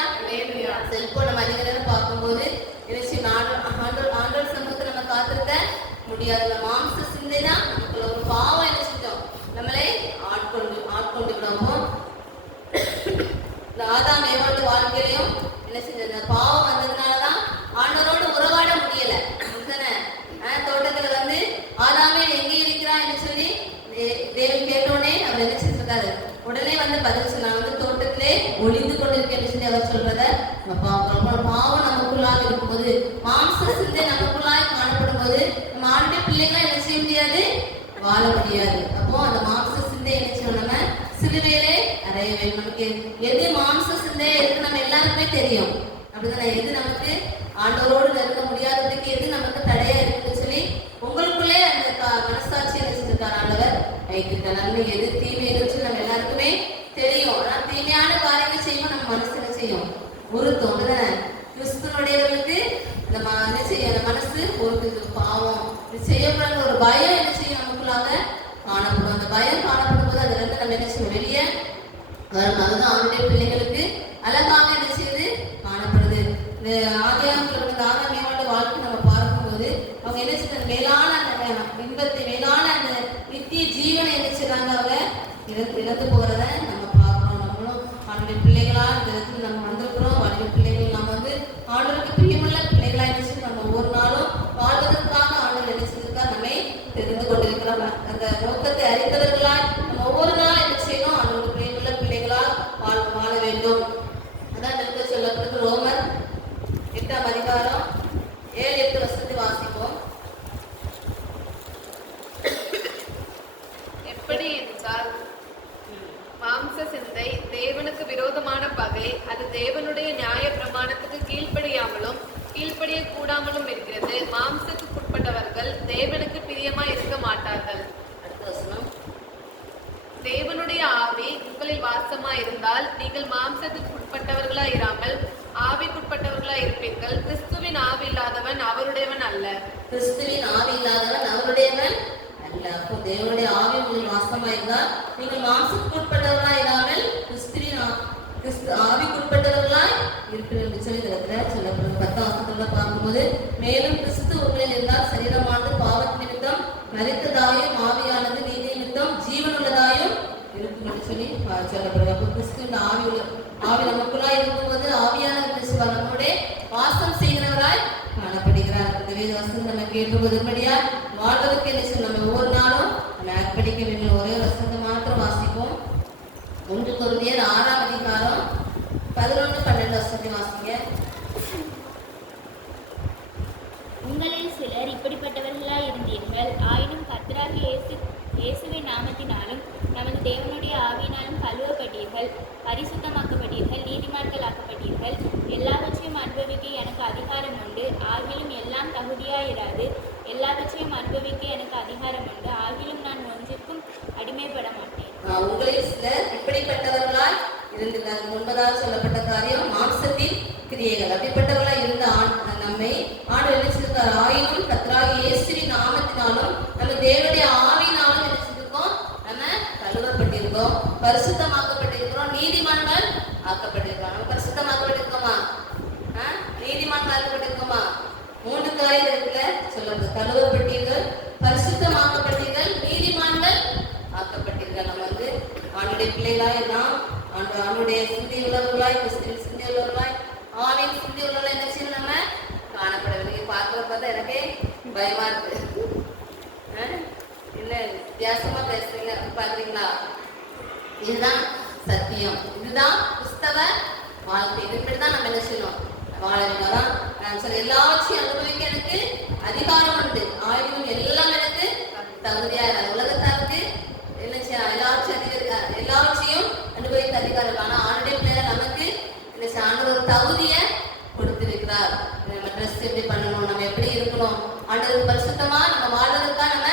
செல்போன் நம்ம அதிக நேரம் பார்க்கும்போது ஆண்டவர் சமூகத்தை நம்ம காத்திருக்க முடியாது. மாம்ச சிந்தை தான் நமக்குள்ள ஒரு பாவம் என்ன செஞ்சோம்? நம்ம பார்க்கிறோம். பாவம் நமக்குள்ளாக இருக்கும்போது, மாம்ச சிந்தை நமக்குள்ளாக காணப்படும் போது நம்ம ஆண்டுடைய பிள்ளைகளா என்ன செய்ய முடியாது, வாழ முடியாது. அப்போ அந்த மாம்ச சிந்தை என்ன செய்யணும், நம்ம சிலுவையிலே அறைய வேண்டும். நமக்கு எது மாம்ச சிந்தை எதுக்கு நம்ம எல்லாருக்குமே தெரியும். அப்படிதானே? எது நமக்கு ஆண்டவரோடு நெருங்க முடியாததுக்கு எது நமக்கு தடையா இருக்குன்னு சொல்லி உங்களுக்குள்ளே அந்த மனசாட்சி என்ன செஞ்சிருக்கார் ஆண்டவர் வைத்திருக்கார். நன்மை எது தீமை எதுன்னு சொல்லி நம்ம எல்லாருக்குமே தெரியும். ஆனா தீமையான காரியங்கள் செய்யும் நம்ம மனசு என்ன செய்யும், உறுத்தும். கிறிஸ்துவனுடையவர்களுக்கு என்ன செய்யும், அந்த மனசு பொறுத்து பாவம் இது செய்யக்கூடாத ஒரு பயம் என்ன செய்யும் நமக்குள்ளாக காணப்படும். அந்த பயம் காணப்படும் போது அதுல இருந்து நம்ம என்ன செய்யும், வெளியே வரும். அதுதான் அவனுடைய பிள்ளைகளுக்கு அழகாக என்ன செய்யுது, காணப்படுது. இந்த ஆதியாமங்களோட ஆதாமியோட வாழ்க்கை நம்ம பார்க்கும்போது அவங்க என்ன செய்யறாங்க, மேலான அந்த இன்பத்தை, மேலான அந்த நித்திய ஜீவனை என்ன செய்றாங்க, அவங்க இழந்து போறத நம்ம பார்க்கிறோம். நம்மளும் அவனுடைய பிள்ளைகளா இந்த இடத்துல நம்ம வந்திருக்கிறோம். அவனுடைய பிள்ளைகள் நம்ம ஆண்டவருக்கு பிரியமுள்ள பிள்ளைகளா என்ன செய்யும், நம்ம ஒவ்வொரு நாளும் வாழ்வதற்காக ஆண்டவர் என்ன செஞ்சிருக்கா, நம்மை தெரிந்து கொண்டிருக்கிறோம். அந்த நோக்கத்தை அறிந்தவர்களாய் நம்ம ஒவ்வொரு நாள் என்ன செய்யணும், ஆண்டவருக்கு பிரியமுள்ள பிள்ளைகளா வாழ வேண்டும். அதான் நிறுத்த சொல்லப்படுது. ரோமர் 8ஆம் அதிகாரம் 7-8 வசனத்தை வாசிப்போம். எப்படி என்றால், மாம்ச சிந்தை தேவனுக்கு விரோதமான பகை. அது தேவனுடைய நியாய பிரமாணத்துக்கு கீழ்ப்படியாமலும் கீழ்ப்படிய கூடாமலும் இருக்கிறது. மாம்சத்துக்கு உட்பட்டவர்கள் தேவனுக்கு பிரியமா இருக்க மாட்டார்கள். அடுத்த வசனம். தேவனுடைய ஆவி உங்களில் வாசமா இருந்தால் நீங்கள் மாம்சத்துக்கு உட்பட்டவர்களா இராமல் ஆவிக்குட்பட்டவர்களா இருப்பீர்கள். கிறிஸ்துவின் ஆவி இல்லாதவன் அவருடையவன் அல்ல. கிறிஸ்துவின் ஆவி இல்லாதவன் அவருடையவன் அல்ல. அப்போ தேவனுடைய ஆவி உங்களில் வாசமா இருந்தால் நீங்கள் மாம்சத்துக்கு உட்பட்டவர்களா இராமல் ஆவிக்குட்பட்டவர்களாய் இருப்பீர்கள் என்று சொல்லி சொல்லப்படுது. 10ஆம் வசனத்துல பார்க்கும்போது, மேலும் கிறிஸ்து உங்களில் இருந்தால் சரீரமானது பாவத்து நிமித்தம் மரித்ததாயும் ஆவியானது நீதி நிமித்தம் ஜீவனுள்ளதாயும் இருக்கும் என்று சொல்லி சொல்லப்படுது. அப்போ கிறிஸ்துவின் ஆவி நமக்குள்ளாய் இருக்கும்போது ஆவியான நம்முடைய வாசம் செய்கிறவராய் காணப்படுகிறார். இந்த வேத வசனம் நம்ம கேட்டுவதன்படியா வாழ்வதற்கு என்ன சொல்ல நம்ம ஒவ்வொரு நாளும் நம்ம அர்ப்பணிக்க வேண்டும். ஒரே வசனத்தை மாத்திரம் வாசிப்போம். 1 கொரிந்தியர் 6ஆம் அதிகாரம் 11-12 வசனத்தை வாசிங்க. உங்களில் சிலர் இப்படிப்பட்டவர்களாய் இருந்தீர்கள். ஆயினும் கர்த்தராகிய இயேசுவின் நாமத்தினாலும் நமது தேவனுடைய ஆவியினாலும் கழுவப்பட்டீர்கள், பரிசுத்தமாக்கப்பட்டீர்கள், நீதிமான்கள் ஆக்கப்பட்டீர்கள். எல்லாவற்றையும் அனுபவிக்க எனக்கு அதிகாரம் உண்டு, ஆகிலும் எல்லாம் தகுதியாயிராது. எல்லாவற்றையும் அனுபவிக்க எனக்கு அதிகாரம் உண்டு, ஆகிலும் நான் ஒன்றுக்கும் அடிமைப்பட மாட்டேன். உங்களில் சிலர் இப்படிப்பட்டவர்களாய் இருந்திருந்தார்கள். முன்பதாக சொல்லப்பட்ட காரியம் மாம்சத்தின் கிரியைகள். அப்படிப்பட்டவர்களாய் இருந்த நம்மை ஆண்டவர் என்ன செய்திருக்கார், ஆயினும் கர்த்தராகிய இயேசுவின் நாமத்தினாலும் நம்ம தேவனுடைய ஆவியினாலும் என்ன செஞ்சிருக்கோம், நம்ம கழுவப்பட்டிருக்கோம், பரிசுத்தமாக்கப்பட்டிருக்கிறோம், நீதிமான்கள் ஆக்கப்பட்டிருக்கோம். நம்ம பரிசுத்தமாக்கப்பட்டிருக்கோமா, நீதிமான்கள் ஆக்கப்பட்டிருக்கோமா? 3 காரியத்துல சொல்லப்படுது. கழுவப்பட்டீர்கள், பரிசுத்தமாக்கப்பட்டீர்கள், நீதிமான்கள் ஆக்கப்பட்டீர்கள். நம்ம ஆண்டுடைய பிள்ளைகளாய் எல்லாம் ஆண்டுடைய சிந்தை உள்ளவர்களாய், கிறிஸ்துவின் சிந்தை உள்ளவர்களாய், ஆவின் சிந்தை உள்ளவர்களாய் என்ன செய்யணும், நம்ம காணப்படவில்லை. பார்த்தா எனக்கே பயமா இருக்கு. இல்ல வித்தியாசமா பேசுறீங்க பாக்குறீங்களா? இதுதான் சத்தியம், இதுதான் கிறிஸ்தவ வாழ்க்கை. இது இப்படிதான் நம்ம என்ன செய்யணும், வாழ வேண்டும். எல்லாவற்றையும் அனுபவிக்க எனக்கு அதிகாரம் உண்டு, ஆயினும் எல்லாம் எனக்கு தகுதியா உலகத்தாருக்கு என்ன செய்ய எல்லாவற்றையும் அனுபவிக்க அதிகாரம். ஆனா ஆண்டுடைய பிள்ளைல நமக்கு என்ன செய்ய ஆண்டவர் ஒரு தகுதியை கொடுத்திருக்கிறார். நம்ம ட்ரெஸ் எப்படி பண்ணணும், நம்ம எப்படி இருக்கணும், ஆண்டவருக்கு பரிசுத்தமா நம்ம வாழ்வதற்காக நம்ம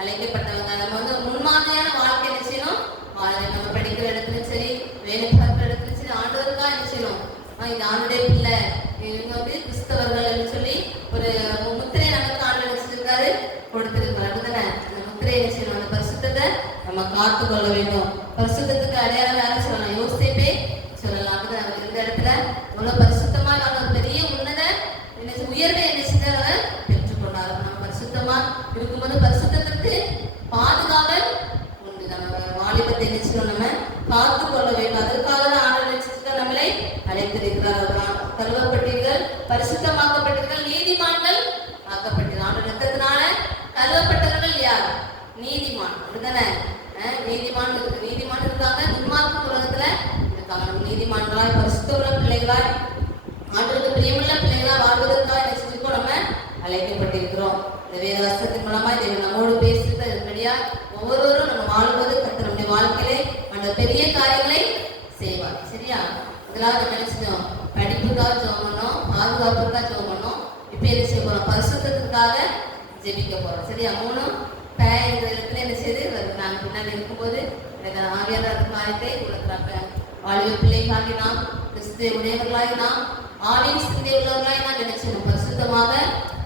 அழைக்கப்பட்டவங்க. நம்ம முன்மாதிரியான வாழ்க்கை என்ன செய்யணும், நம்ம படிக்கிற இடத்துலையும் சரி, வேலை பார்க்கிற இடத்துலையும் சரி, ஆண்டவருக்காக என்ன செய்யணும். இந்த ஆண்டுடைய பிள்ளை இவங்க கிறிஸ்தவர்கள் சொல்லி ஒரு முத்திரையை நமக்கு ஆண்டு நினைச்சிருக்காரு, கொடுத்திருக்காரு. அப்படிதானே? அந்த முத்திரையை என்ன செய்யணும், அந்த பரிசுத்தத்தை நம்ம காத்து கொள்ள வேண்டும். பரிசுத்தத்துக்கு அடையாளம் வேற சொல்லலாம், யோசிப்பே சொல்லலாம். அப்படிதான் இந்த இடத்துல இவ்வளவு பரிசுத்தமா ஒரு பெரிய உன்னத உயர்வை என்ன செஞ்சார், அவர் பெற்றுக்கொண்டார். நம்ம பரிசுத்தமா இருக்கும்போது பரிசுத்தத்திற்கு பாதுகாவல் உண்டு. நம்ம வாலிபத்தை நினைச்சிடும், நம்ம காத்து கொள்ள வேண்டும். அதற்காக தான் ஆண்டு நினைச்சிட்டு நம்மளை அழைத்திருக்கிறார். கழுவப்பட்டீர்கள், பரிசுத்தமாக்கப்பட்டீர்கள், நீதிமான்கள் ஆக்கப்பட்டீர்கள். ஆண்டு ரத்தத்தினால கழுவப்பட்டவர்கள் யார்? நீதிமான். அப்படிதானே? நீதிமான் இருக்காங்க, துன்மார்க்க உலகத்துல இருக்காங்க. நம்ம நீதிமான்களாய் பரிசுத்த உள்ள பிள்ளைகளாய் வேதவாசத்தின் மூலமாய் தேவன் நம்மோடு பேசுறது இருந்தபடியா ஒவ்வொருவரும் நம்ம வாழும்போது கர்த்தர் நம்முடைய வாழ்க்கையிலே அந்த பெரிய காரியங்களை செய்வார். சரியா? முதலாவது நினைச்சிட்டோம், படிப்புக்காக ஜெபம் பண்ணோம், பாதுகாப்புக்காக ஜெபம் பண்ணோம். இப்போ என்ன செய்ய போறோம்? பரிசுத்தத்துக்காக ஜெபிக்க போறோம். சரியா? மூணும் இந்த இடத்துல என்ன செய்து நாங்கள் பின்னாடி இருக்கும்போது ஆவியான காரியத்தை கொடுக்குறாங்க. வாழ்வு பிள்ளைகளாகி நாம், கிறிஸ்துவ உடையவர்களாகி நாம், ஆவியின் சிந்தை உள்ளவர்களாகி நாம் நினைச்சிடணும் பரிசுத்தமாக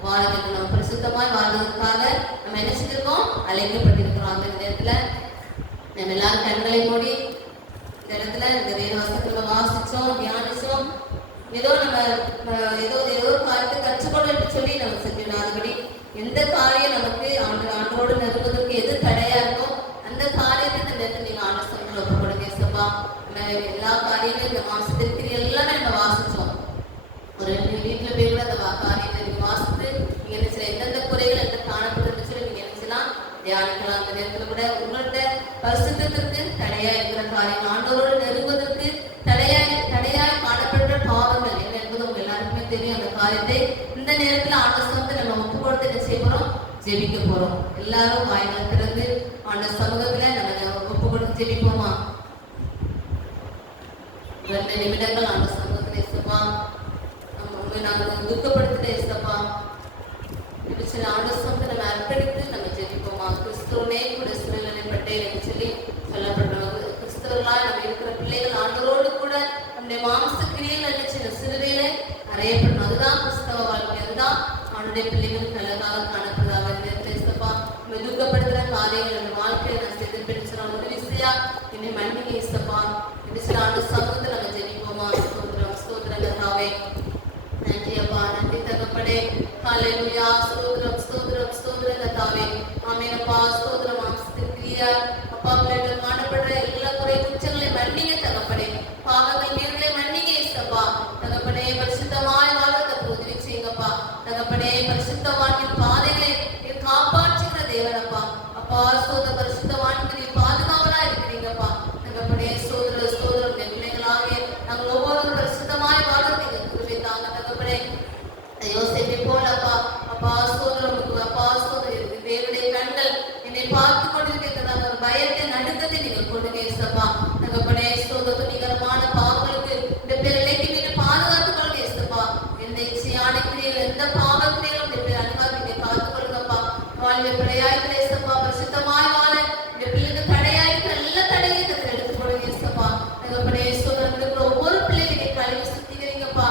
வாழ வேண்டும். பரிசுத்தமாய் வாழ்வதற்காக நம்ம என்ன செஞ்சிருக்கோம்? அழைக்கப்பட்டிருக்கிறோம். அந்த நேரத்துல நம்ம எல்லாரும் கண்களை மூடி இந்த இடத்துல இந்த வேறு வசனத்துல வாசிச்சோம், தியானிச்சோம். ஏதோ நம்ம ஏதோ ஒரு காரியத்தை கற்றுக்கொள்ள சொல்லி நம்ம செஞ்சோம். அதுபடி எந்த காரியம் நமக்கு ஆண்டோடு நெருங்குவதற்கு எது தடையா இருக்கோ அந்த காரியத்தை இந்த நேரத்தில் நீங்க ஆண்டு சொல்ல ஒப்புக்கொடுங்க. சப்பா எல்லா காரியங்களும் இந்த மாசத்திற்கு எல்லாமே நம்ம வாசிச்சோம். ஒரு வீட்டுல போய் கூட அந்த காரியத்தை நீங்க வாசித்து நீங்க என்ன செய்யலாம், எந்தெந்த குறைகள் எந்த காணப்படுறது சொல்லி நீங்க என்ன செய்யலாம், தியானிக்கலாம். அந்த நேரத்துல கூட உங்கள்ட்ட பரிசுத்தத்திற்கு தடையா இருக்கிற காரியம், ஆண்டவரோடு நெருங்குவதற்கு தடையாய் காணப்படுற பாவங்கள் என்ன என்பது உங்க எல்லாருக்குமே தெரியும். அந்த காரியத்தை இந்த நேரத்துல ஆண்டவர் சமூகத்தை நம்ம ஒப்பு கொடுத்து என்ன செய்ய போறோம்? ஜெபிக்க போறோம். எல்லாரும் வாய்கள் திறந்து ஆண்டவர் சமூகத்துல நம்ம ஒப்பு கொடுத்து ஜெபிப்போமா? 2 நிமிடங்கள் ஆண்டவர் சமூகத்துல இசப்பா உங்களை நாங்கள் துக்கப்படுத்தின இசப்பா சில ஆண்டவர் சமூகத்தை நம்ம அர்ப்பணித்து நம்ம ஜெபிப்போமா? கிறிஸ்துவனே கூட சிறுநிலைப்பட்டேன் என்று சொல்லி சொல்லப்பட்டோம். கிறிஸ்தவர்களாய் நம்ம இருக்கிற பிள்ளைகள் ஆண்டவரோடு கூட நம்முடைய மாம்ச கிரியைகள் நினைச்சு சிறுவையில அறையப்படணும். அதுதான் கிறிஸ்தவ வாழ்க்கை. அதுதான் அவனுடைய பிள்ளைகளுக்கு அழகாக காணப்படுறதாக இசப்பா. நம்ம துக்கப்படுத்துற காரியங்கள் நம்ம வாழ்க்கையை நான் செய்து பிடிச்சிடும். ஒரு விசையா என்னை மன்னிக்க இசப்பா. சில ஆண்டு சமூகத்தை நம்ம ஜெபிப்போமா? ஸ்தோத்திரம் ஸ்தோத்திரம் கர்த்தாவே. நன்றி அப்பா, நன்றி தகப்பனே. ஹல்லேலூயா. ஸ்தோத்திரம் ஸ்தோத்திரம் ஸ்தோத்திரம் கர்த்தாவே. ஆமென் அப்பா. ஸ்தோத்திரம் மாம்சத்திற்கியா அப்பா பிள்ளைகள் காணப்படுற எல்லா குறை குற்றங்களை மன்னிங்க தகப்பனே. பாவங்கள் மீறலை மன்னிங்க இசப்பா. தகப்பனே பரிசுத்தமாய் வாழ உதவி செய்யுங்கப்பா. தகப்பனே பரிசுத்தவான்களின் பாதைகளை காப்பாற்றுகிற தேவனப்பா. அப்பா சோத பரிசுத்தவான்களை பாதுகாவலா இருக்கிறீங்கப்பா. தகப்பனே சோதர சோதரம் பிள்ளைகளாக நாங்கள் ஒவ்வொரு பரிசுத்தமாய் வாழ நீங்க கிருபை தாங்க தகப்பனே. யோசேப்பை போல அப்பா அப்பா சோதரம் அப்பா சோதரி தேவனுடைய கண்கள் என்னை பார்த்து கொண்டிருக்கிறாங்க. ஒரு பயத்தை நடுக்கத்தை நீங்க கொடுங்க இசப்பா. தகப்பனே சோத துணிகரமான பாவங்களுக்கு இந்த பிள்ளைக்கு நீங்க பாதுகாத்து கொள்ளுங்க இசப்பா. எந்த இச்சையானிக்கிறீர்கள் எந்த பாவத்திலையும் இந்த பிள்ளை அன்பாக நீங்க காத்து கொள்ளுங்கப்பா. வாழ்வை பிள்ளையாய்க்கிற இசப்பா. பரிசுத்தமாய் வாழ இந்த பிள்ளைக்கு தடையாய்க்கிற எல்லா தடையையும் எடுத்து கொடுங்க இசப்பா. தகப்பனே சோதரங்களுக்கு ஒவ்வொரு பிள்ளைகளை கழுவி சுத்திக்கிறீங்கப்பா.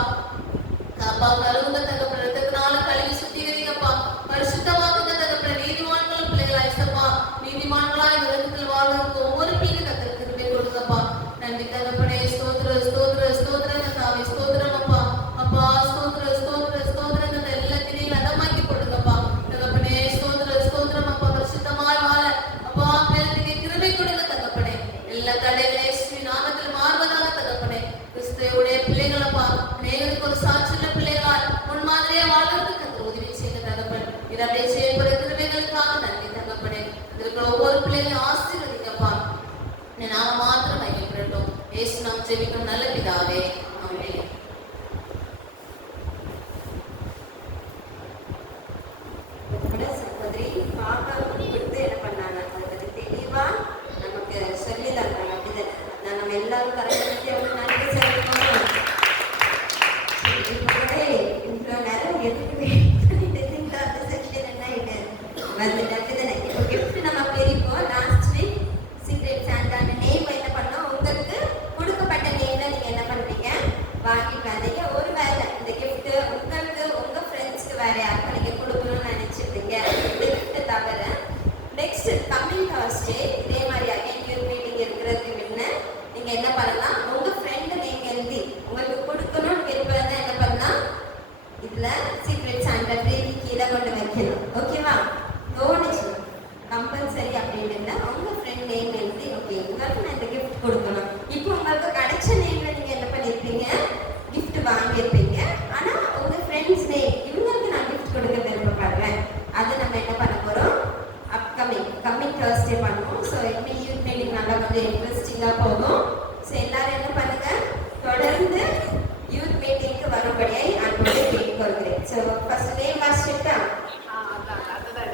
அப்பா கழுவுங்க தகப்பன ரத்தத்தினால கழுவி சுத்திக்கிறீங்கப்பா. பரிசுத்தமாக்குங்க தகப்பன நீதிமான்களும் பிள்ளைகளா இசப்பா. நீதிமான்களா இந்த உலகத்தில் வாழ்வதற்கு ஒவ்வொரு பிள்ளைக்கு கத்திரத்துக்கு கொடுங்கப்பா. நன்றி தகப்பனே. ஸ்தோத்திர ஸ்தோத்திர ஸ்தோத்திரங்க தாவே. ஸ்தோத்திரம் அப்பா அப்பா. ஸ்தோத்திர ஸ்தோத்திர ஸ்தோத்திரங்க எல்லா கிரியிலும் அதமாக்கி கொடுங்கப்பா. தகப்பனே ஸ்தோத்திர ஸ்தோத்திரம் அப்பா. பரிசுத்தமாய் வாழ அப்பா பிள்ளைகளுக்கு கிருபை கொடுங்க தகப்பனே. எல்லா தடைகளை இயேசுவின் நாமத்தில் மாறுவதாக தகப்பனே. கிறிஸ்துவுடைய பிள்ளைகளப்பா அநேகருக்கு ஒரு சாட்சியுள்ள பிள்ளைகளால் முன்மாதிரியா வாழ்வதற்கு உதவி செய்யுங்க தகப்பன். இதை செய்யப்படுற கிருபைகளுக்காக நன்றி தகப்பனே. இருக்கிற ஒவ்வொரு பிள்ளைகளையும் ஆசீர்வதிங்கப்பா. நாம மாத்திரம் மையப்படட்டும். இயேசு நாம் ஜெபிக்கும் நல்ல பிதாவே. ஆமென். சகோதரி பாப்பா கொடுத்து என்ன பண்ணாங்க அதை பத்தி தெளிவா நமக்கு சொல்லி தந்தாங்க. அப்படிதான் நம்ம எல்லாரும் கரெக்டாக எவ்வளவு நன்றி சொல்லணும். இவ்வளோ நேரம் எதுக்கு அந்த செக்ஷன் என்ன இது வந்துட்டு அப்படிதானே. இப்போ கிஃப்ட் நம்ம பிரிப்போம். லாஸ்ட் வீக் சீக்ரெட் சாண்டான நேம் என்ன பண்ணோம்? உங்களுக்கு கொடுக்கப்பட்ட நேம்ல நீங்க என்ன பண்றீங்க? வாங்கிக்காதீங்க. ஒரு வேலை இந்த கிஃப்ட் உங்களுக்கு உங்க ஃப்ரெண்ட்ஸ்க்கு வேற யாருக்கும் நீங்க கொடுக்கணும்னு நினைச்சிருந்தீங்க கிஃப்ட் தவிர நெக்ஸ்ட் கம்மிங் Thursday இதே மாதிரி அகைன் மீட்டிங் இருக்கிறதுக்கு முன்ன நீங்க என்ன பண்ணலாம்? உங்க ஃப்ரெண்ட் நேம் எழுதி உங்களுக்கு கொடுக்கணும்னு விருப்பம் என்ன பண்ணலாம்? இதுல சீக்ரெட் சாண்டா ட்ரீக்கு கீழே கொண்டு வைக்கணும். ஓகேவா? தோணுச்சு கம்பல்சரி அப்படின்னு உங்க ஃப்ரெண்ட் நேம் எழுதி ஓகே உங்களுக்கு நான் இந்த கிஃப்ட் கொடுக்கணும். இப்போ உங்களுக்கு கிடைச்ச நேம்ல நீங்க என்ன பண்ணிருப்பீங்க? கிஃப்ட் வாங்கியிருப்பீங்க. ஆனா உங்க ஃப்ரெண்ட்ஸ் நேம் இவங்களுக்கு நான் கிஃப்ட் கொடுக்க விருப்பப்படுறேன். அது நம்ம என்ன பண்ண போறோம்? கம்மிங் Thursday பண்ணுவோம். ஸோ எப்படி யூத் மீட்டிங் நல்லா வந்து இன்ட்ரெஸ்டிங்காக போகும். ஸோ எல்லாரும் என்ன பண்ணுங்க? தொடர்ந்து யூத் மீட்டிங்க்கு வரும்படியாய் அன்போடு கேட்டுக்கொள்கிறேன். ஸோ ஃபர்ஸ்ட் நேம் வாசிட்டா அதுதான்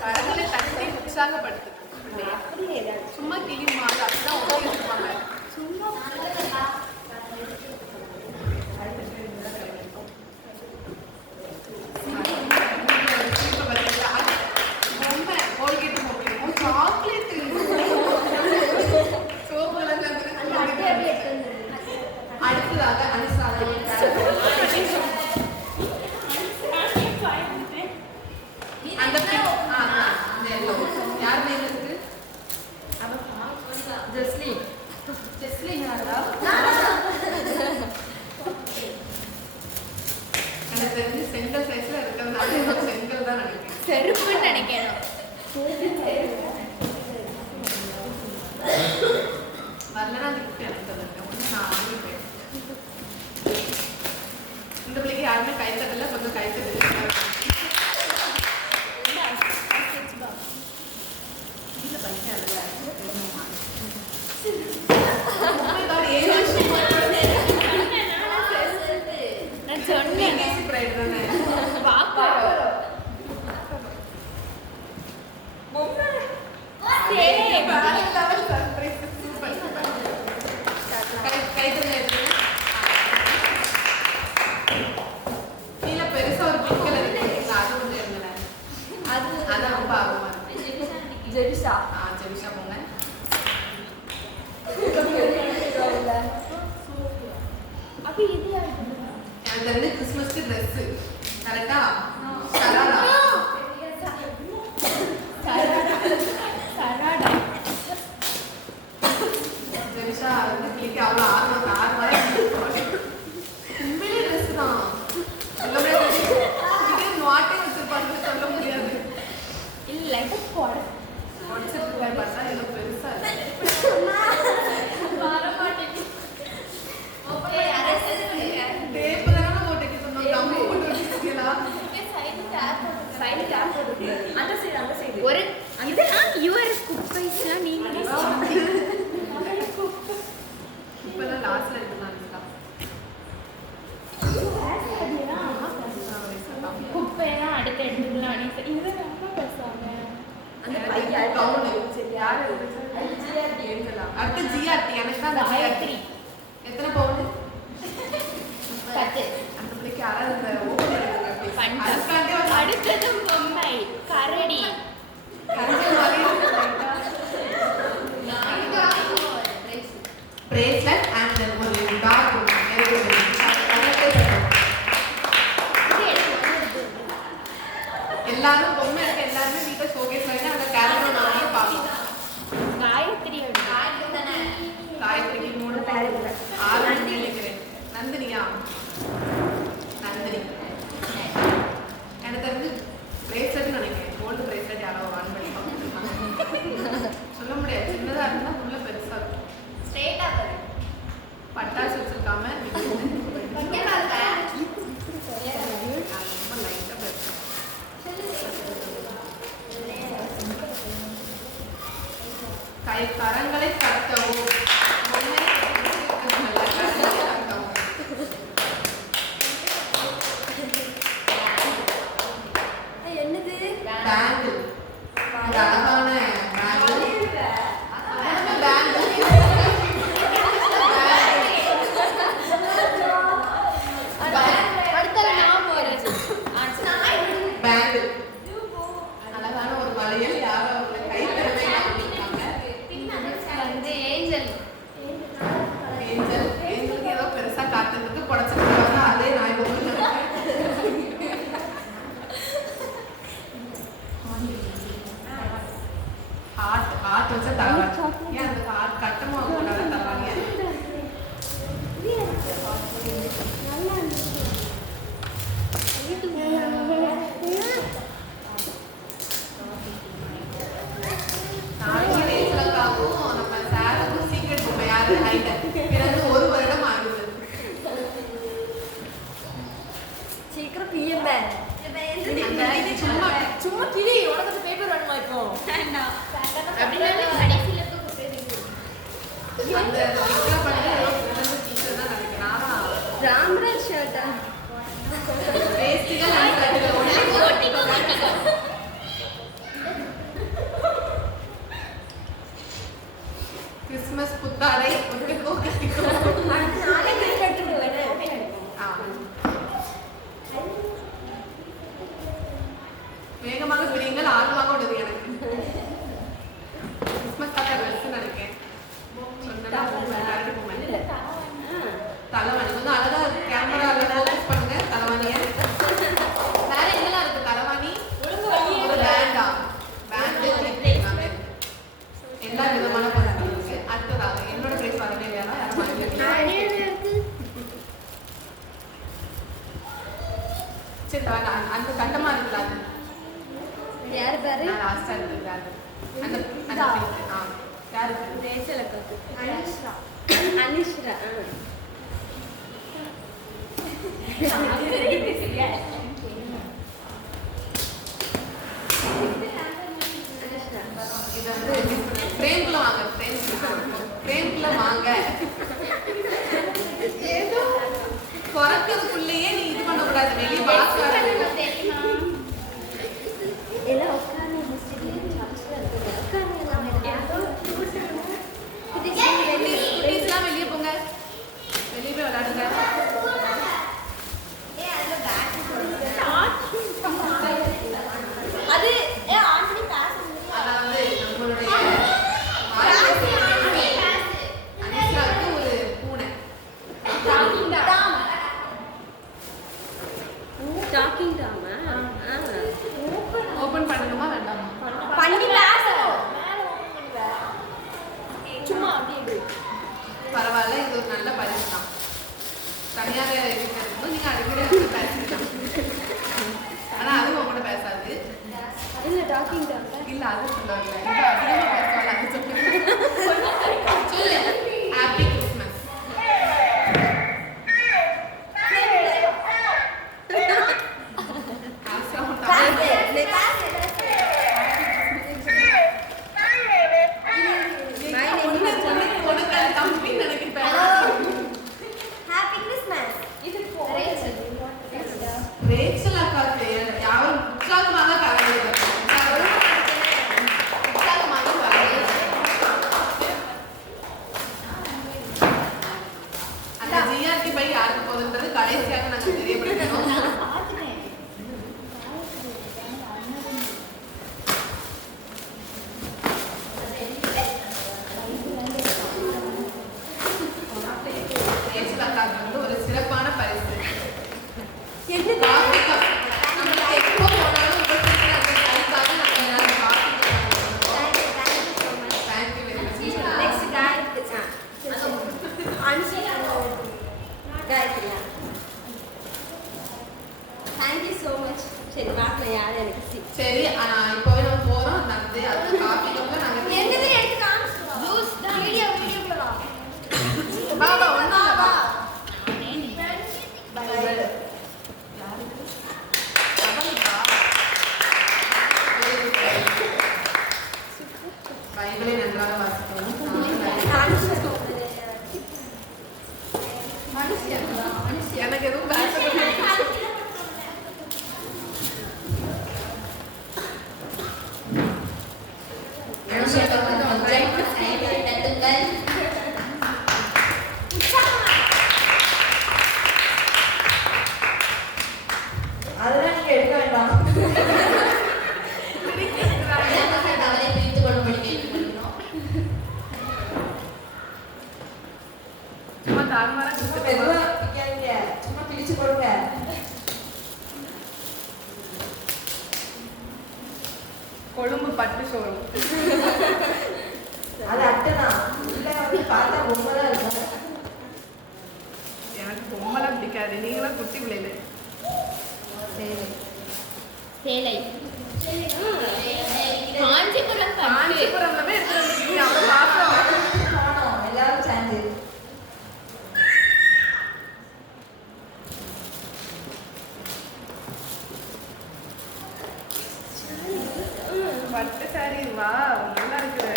கரங்களை தட்டி உற்சாகப்படுத்து. சும்மா கிளிமா அப்படிதான் வச்சிருப்பாங்க. அடுத்ததாக அந்த யார் நேம் இருக்கு? ஜெஸ்லின். ஜெஸ்லின் யாரா? எனக்கு தெரிஞ்சு செங்கல் சைஸ்ல இருக்கிறதுனால செங்கல் தான் நினைக்கிறேன். செருப்புன்னு நினைக்கிறேன். வரலன்னா அந்த கிஃப்ட் எனக்கு தந்துருக்கேன். ஒன்று நான் வாங்கிட்டேன். இந்த பிள்ளைக்கு யாருமே கை தட்டல, கொஞ்சம் கை தட்டல. நான் சொன்னேன் கீழே பெருசா ஒரு பிங்க் கலர் இருக்கு, அது ஒன்று இருந்தேன். அதான் ரொம்ப ஆர்வமா இருக்கு. ஜெபிஷா ஜெபிஷா போங்க. எனக்கு தெரிஞ்சு கிறிஸ்மஸ்க்கு ட்ரெஸ் கரெக்டா? சராரா. ஜெபிஷா வந்து பிள்ளைக்கு அவ்வளோ ஆர்வம் உண்மையிலே ட்ரெஸ் தான் சொல்ல முடியாது. இதே மாட்டே வச்சிருப்பாங்க, சொல்ல முடியாது. இல்லை உடச்சிட்டு பார்த்தா இன்னும் பெருசா டேப்பு தானே போட்டு வைக்கணும், கம்பி போட்டு வச்சிருக்கீங்களா? அந்த சைடு ஒரு இதெல்லாம் யுவர் குப்பைஸ்லாம் நீங்க இப்பெல்லாம் லாஸ்ட்ல இருக்கலாம். குப்பையெல்லாம் அடுத்து எடுத்துக்கலாம். இது ரொம்ப பேசுவாங்க. அந்த பையன் யாரு? அடுத்து ஜிஆர்டி. எனக்கு தான் காயத்ரி எத்தனை பவுன்? 10. அந்த பிள்ளைக்கு யாராவது இந்த ஓப்பன் பண்ணிட்டோம். அடுத்ததும் பொம்மை கரடி. பிரேஸ்லெட் அண்ட் ஒரு டாக். எல்லாரும் பொம்மை இருக்க எல்லாருமே வீட்டை ஷோகேஸ் பண்ணி அந்த கேரக்டர் நானே பார்ப்போம். காயத்ரி காயத்ரிக்கு 3 பேர் 6 நினைக்கிறேன். நந்தினியா? நந்தினி. எனக்கு தெரிஞ்சு பிரேஸ்லெட் நினைக்கிறேன். கோல்டு பிரேஸ்லெட் யாரோ வாங்க சொல்ல முடியாது. சின்னதா இருந்தா உள்ள பெருசா இருக்கும். பட்டாசு வச்சிருக்காம ரொம்ப லைட்டா பெருசா. கரங்களை தட்டவும் என்னது பேங்கிள். அழகான பேங்கிள். பேங்கிள். அழகான ஒரு வளையல். யாரோ அவங்க கை திறமை ஏஞ்சலுக்கு ஏதோ பெருசா காத்துட்டு புடச்சிருக்காங்க. அதே நாய் பொருள் ஹார்ட் வச்சா தரவாங்க. ஏன் அந்த ஹார்ட் கட்டமா போடாத தரவாங்க? நாளைக்கு ரேச்சலுக்காகவும் நம்ம சாருக்கும் சீக்கிரம் நம்ம யாரு ஹைட் பிறகு 1 வருடம் ஆகுது. சீக்கிரம் பிஎம் சும்மா சும்மா கிளி உனக்கு பேப்பர் வேணுமா இப்போ அந்த டிக்ளேர் பண்ணி ஏதோ டீச்சர் தான் நினைக்கிறேன். ராம்ராஜ் ஷர்ட்டா? வேஷ்டிகள் நான் கட்டுவேன். கிறிஸ்மஸ் புத்தாடை ஒன்றுக்கும் கட்டிக்கும். வேகமாக பிடிங்கள், ஆர்வமாக உள்ளது எனக்கு. கிறிஸ்மஸ் தாத்தா ட்ரெஸ் நினைக்கேன். சொன்னா தலைவாணி கொஞ்சம் அழகா கேமரால ஃபோக்கஸ் பண்ணுங்க. தலைவாணிய வேற என்னலாம் இருக்கு? தலைவாணி, ஒரு பேண்டா, பேண்ட் எல்லாமே எல்லா விதமான பொருட்கள் இருக்கு. அடுத்ததாக என்னோட பிரைஸ் வரவே இல்லையா? யாரும் சரி அந்த கண்டமா இருக்குல்ல அது யாரு பாரு? நான் லாஸ்டா இருக்குல்ல அது அந்த அந்த யாரு? ரேச்சல பாத்து. அனிஷ்ரா. அனிஷ்ரா. இது வந்து ஃப்ரேம்ல வாங்க, ஃப்ரேம்ல வாங்க. ஏதோ பிறக்கிறதுக்குள்ளேயே நீ இது பண்ணக்கூடாது, வெளியே பாக்ஸ் வர எல்லாம் உட்கார்ந்து முடிச்சிட்டு சாப்பிட்டு குட்டீஸ்லாம் வெளியே போங்க, வெளியே போய் விளையாடுங்க. அது அதாவது நம்மளுடைய அனிஷாவுக்கு ஒரு பூனை. டாக்கிங் டாமா? ஓபன் பண்ணணுமா வேண்டாமா? பண்ணி பேசணும். சும்மா அப்படியே பரவாயில்ல, இது ஒரு நல்ல பரிசு தான். தனியாக இருக்கிறது நீங்க அடிக்கடி பேசிக்கலாம். ஆனா அதுவும் உங்கள்கிட்ட பேசாது. இல்ல டாக்கிங் டாமா? இல்ல அது சொல்லுவாங்க, இப்போ அதிகமா பேசுவாங்க. அது சொல்லு. Happy Christmas. ரேச்சல் அக்காக்கு யாரும் உற்சாகமாக கலந்து உற்சாகமாக கலந்து அந்த ஜிஆர்டி பை யாருக்கு போகுதுன்றது கடைசியாக நாங்கள் தெரியப்படுத்தணும். ரேச்சல் அக்காக்கு வந்து ஒரு சிறப்பான பரிசு. Coffee cup. நம்மளுக்கு எப்போ போனாலும் உபசரிக்கிற அந்த பரிசாக நம்ம எல்லாரும் காஃபி கப் பண்ணுவோம். Thank you very much. Next Gayatri. Anshika காயத்ரியா? Thank you so much. சரி பார்க்கலாம் யார் எனக்கு சரி, இப்போவே நம்ம போறோம். அந்த அது காஃபி கப்ல நாங்க என்னது எடுத்து காமிச்சிடுவா? ஜூஸ் தான். வீடியோ வா. வா வா ஒண்ணா வா. பைபிளை நன்றாக வாசிக்கணும். எனக்கு எதுவும் பேச அதெல்லாம் நீங்க எடுக்க வேண்டாம். அவரை பிரித்து கொள்ளும்படி கேட்டுக்கொள்கிறோம். சும்மா தாழ்மாரா மெதுவா பிடிக்காதீங்க, சும்மா பிரிச்சு கொடுங்க. கொழும்பு பட்டு ஷோரூம். அது அட்டைதான். உள்ள வந்து பார்த்தா பொம்மை தான் இருக்கும். எனக்கு பொம்மைலாம் பிடிக்காது. நீங்களாம் குட்டி பிள்ளைங்க. சேலை காஞ்சிபுரம் பட்டு. காஞ்சிபுரம்லவே எடுத்துட்டு அவங்க பாக்குறோம். போனோம் எல்லாரும் சேர்ந்து. பட்டு சாரி வா, நல்லா இருக்குது.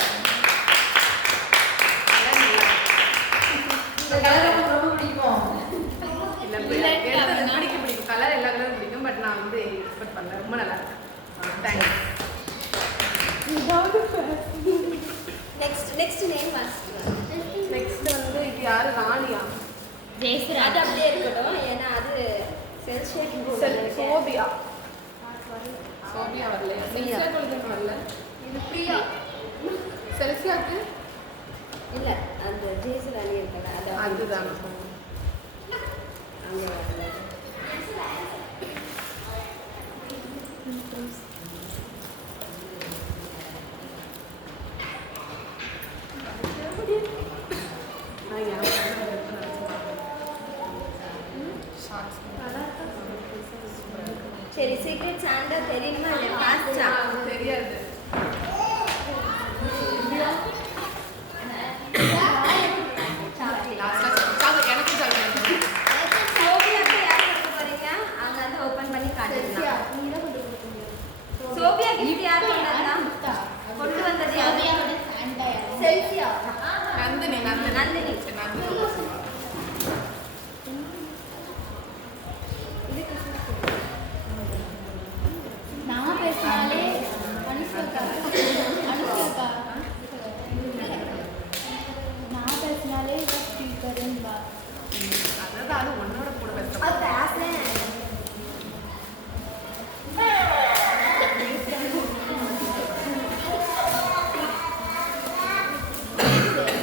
இந்த கலர் எனக்கு ரொம்ப பிடிக்கும். பண்ணல, ரொம்ப நல்லா இருக்கு. தேங்க்ஸ். நெக்ஸ்ட் நேம் நெக்ஸ்ட் வந்து இது யாரு? ராணியா? அது அப்படியே இருக்கட்டும், ஏன்னா அது செல் ஷேக்கிங் சோபியா. சோபியா வரலையா? செல்சியா கொள்கைக்கு வரல. இது பிரியா. செல்சியாக்கு இல்ல அந்த ஜெயசுராணி இருக்கல அது அதுதான். அங்கே வரல. சரி, சீக்ரெட் சாண்டா தெரியுமா? பாஸ்டா தெரியாது. எனக்கு சொல்லுங்க. சோபியாக்கு யார் கொடுக்க போறீங்க? அங்க வந்து ஓபன் பண்ணி காட்டுங்க. சோபியா கிஃப்ட் யார் கொண்டு வந்தது? சோபியாவோட சாண்டா செல்சியா. நந்தினி. நந்தினி. சரி, நந்தினி. நான் பேசினாலே அனுஷ்காக்கா நான் பேசினாலே ஸ்பீக்கருன்பா. அதாவது அது உன்னோட கூட பேசுறேன். அது பேசுறேன்.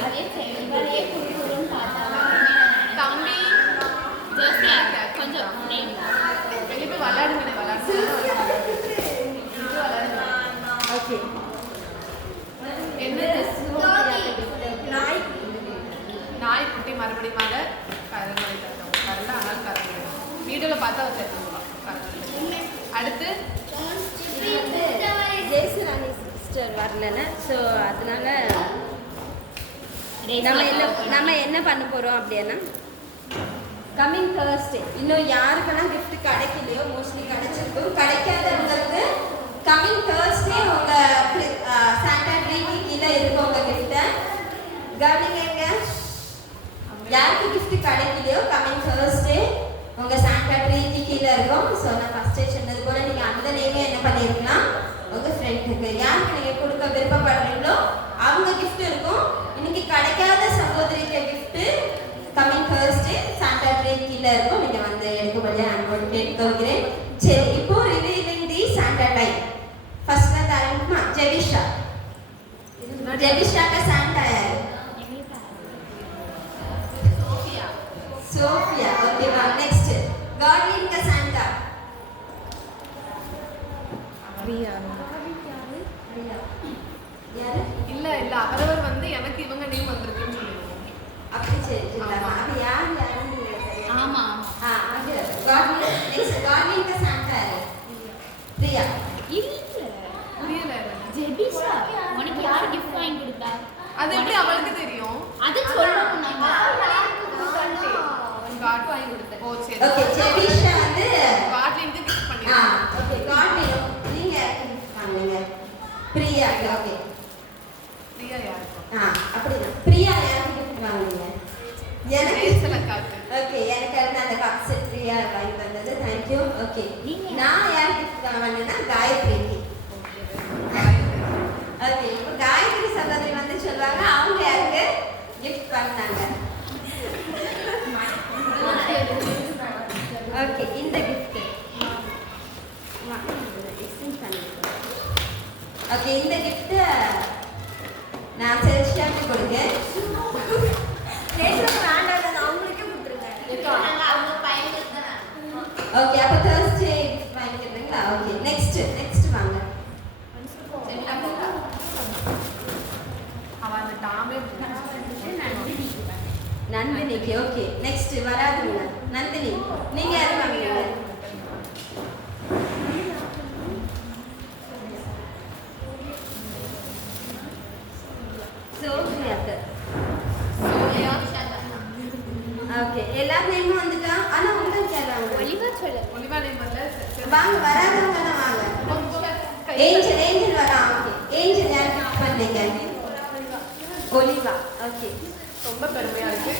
அதே சரி இவரையே கொடுக்குறோன்னு பார்த்தா தம்பி ஜோசியா கொஞ்சம் வெளியே போய் விளையாடுங்க. ஓகே. என்னது? நாய். நாய்க்குட்டி மறுபடியும் கருங்கலை தரும். கரல ஆனால் கருங்கலை. வீடியோவில் பார்த்தா அவர் தெரிஞ்சுக்கலாம். அடுத்து இது வந்து ஜெயசுராணி சிஸ்டர் வரலன்னு, ஸோ அதனால நம்ம என்ன பண்ண போறோம் அப்படின்னா, கம்மிங் Thursday இன்னும் யாருக்கெல்லாம் gift கிடைக்கலையோ, மோஸ்ட்லி கிடைச்சிருக்கும், கிடைக்காதவங்களுக்கு கம்மிங் Thursday உங்க சாண்டா ட்ரீக்கு கீழே இருக்கும் உங்க கிஃப்ட்டை கவனிங்க. யாருக்கு gift கிடைக்கலையோ கம்மிங் Thursday உங்க சாண்டா ட்ரீக்கு கீழே இருக்கும். ஸோ நான் ஃபர்ஸ்டே சொன்னது போல நீங்க அந்த நேமே என்ன பண்ணிருக்கலாம், உங்க ஃப்ரெண்டுக்கு யாருக்கு நீங்க கொடுக்க விருப்பப்படுறீங்களோ அவங்க gift இருக்கும். இன்னைக்கு கிடைக்காத சகோதரிக்கு gift கம்மிங் Thursday சாண்டா ட்ரீக்கு கீழே இருக்கும். நீங்க வந்து எடுக்கும்போது அன்போடு கேட்டுக்கொள்கிறேன். சரி, இப்போ ரிவீலிங் தி சாண்டா டைம். ஃபர்ஸ்ட்ல ஆரம்பிக்குமா? ஜெபிஷா. ஜெபிஷாக்கு சாண்டா யாரு? சோஃபியா. ஓகேவா? நெக்ஸ்ட் காட்லின் का सांता பிரியா. யாரு? இல்ல அவரவர் வந்து எனக்கு இவங்க நேம் வந்திருக்குன்னு சொல்லிடுவோம். அப்படி சரி. அது யாருன்னு ஆமா அது காட்லின். நெக்ஸ்ட் காட்லின் का सांता யாரு? பிரியா. புரியல. ஜெபிஷா உனக்கு யார் gift வாங்கி கொடுத்தா? அது எப்படி அவளுக்கு தெரியும்? அது சொல்லணும் நாங்க. காட் வாங்கி கொடுத்தேன். ஓ சரி. ஓகே, ஜெபிஷா வந்து காட்லிங்க்கு கிஃப்ட் பண்ணிருக்கேன். ஓகே, காட்லின் நீங்க வாங்குங்க. பிரியா. ஓகே, பிரியா யாருக்கு? அப்படிதான். பிரியா யாருக்கு கிஃப்ட் வாங்குங்க? எனக்கு. சில காட்டு. ஓகே, எனக்கு அந்த கப் செட் பிரியா வாங்கி தந்தது. Thank you. ஓகே, நான் யாருக்கு கிஃப்ட் வாங்குனேன்னா காயத்ரிக்கு. ஓகே, இப்போ காயத்ரி சகோதரி வந்து சொல்லுவாங்க அவங்க யாருக்கு கிஃப்ட் பண்ணாங்க. ஓகே, இந்த gift ஓகே, இந்த gift நான் செல்சியாக்கு கொடுக்கேன். அவங்களுக்கே கொடுத்துருங்க. ஓகே, அப்போ Thursday gift வாங்கிக்கிறீங்களா? ஓகே, நெக்ஸ்ட் வாங்க. அவ அந்த டாமே நந்தினிக்கு. ஓகே, நெக்ஸ்ட் வராதுங்க. நந்தினி நீங்க யாரு வாங்குவீங்க? சோஃபியாக்கு. ஓகே, எல்லா நேமும் வந்துட்டா. ஆனா உங்களுக்கு யார் வாங்க? ஒலிவா நேம் வரல. வாங்க, வராதவங்க தான் வாங்க. ஏஞ்சல் வரா. ஓகே, ஏஞ்சல் யாருக்கு கிஃப்ட் பண்ணீங்க? ஒலிவா. ஓகே, ரொம்ப பெருமையா இருக்கு.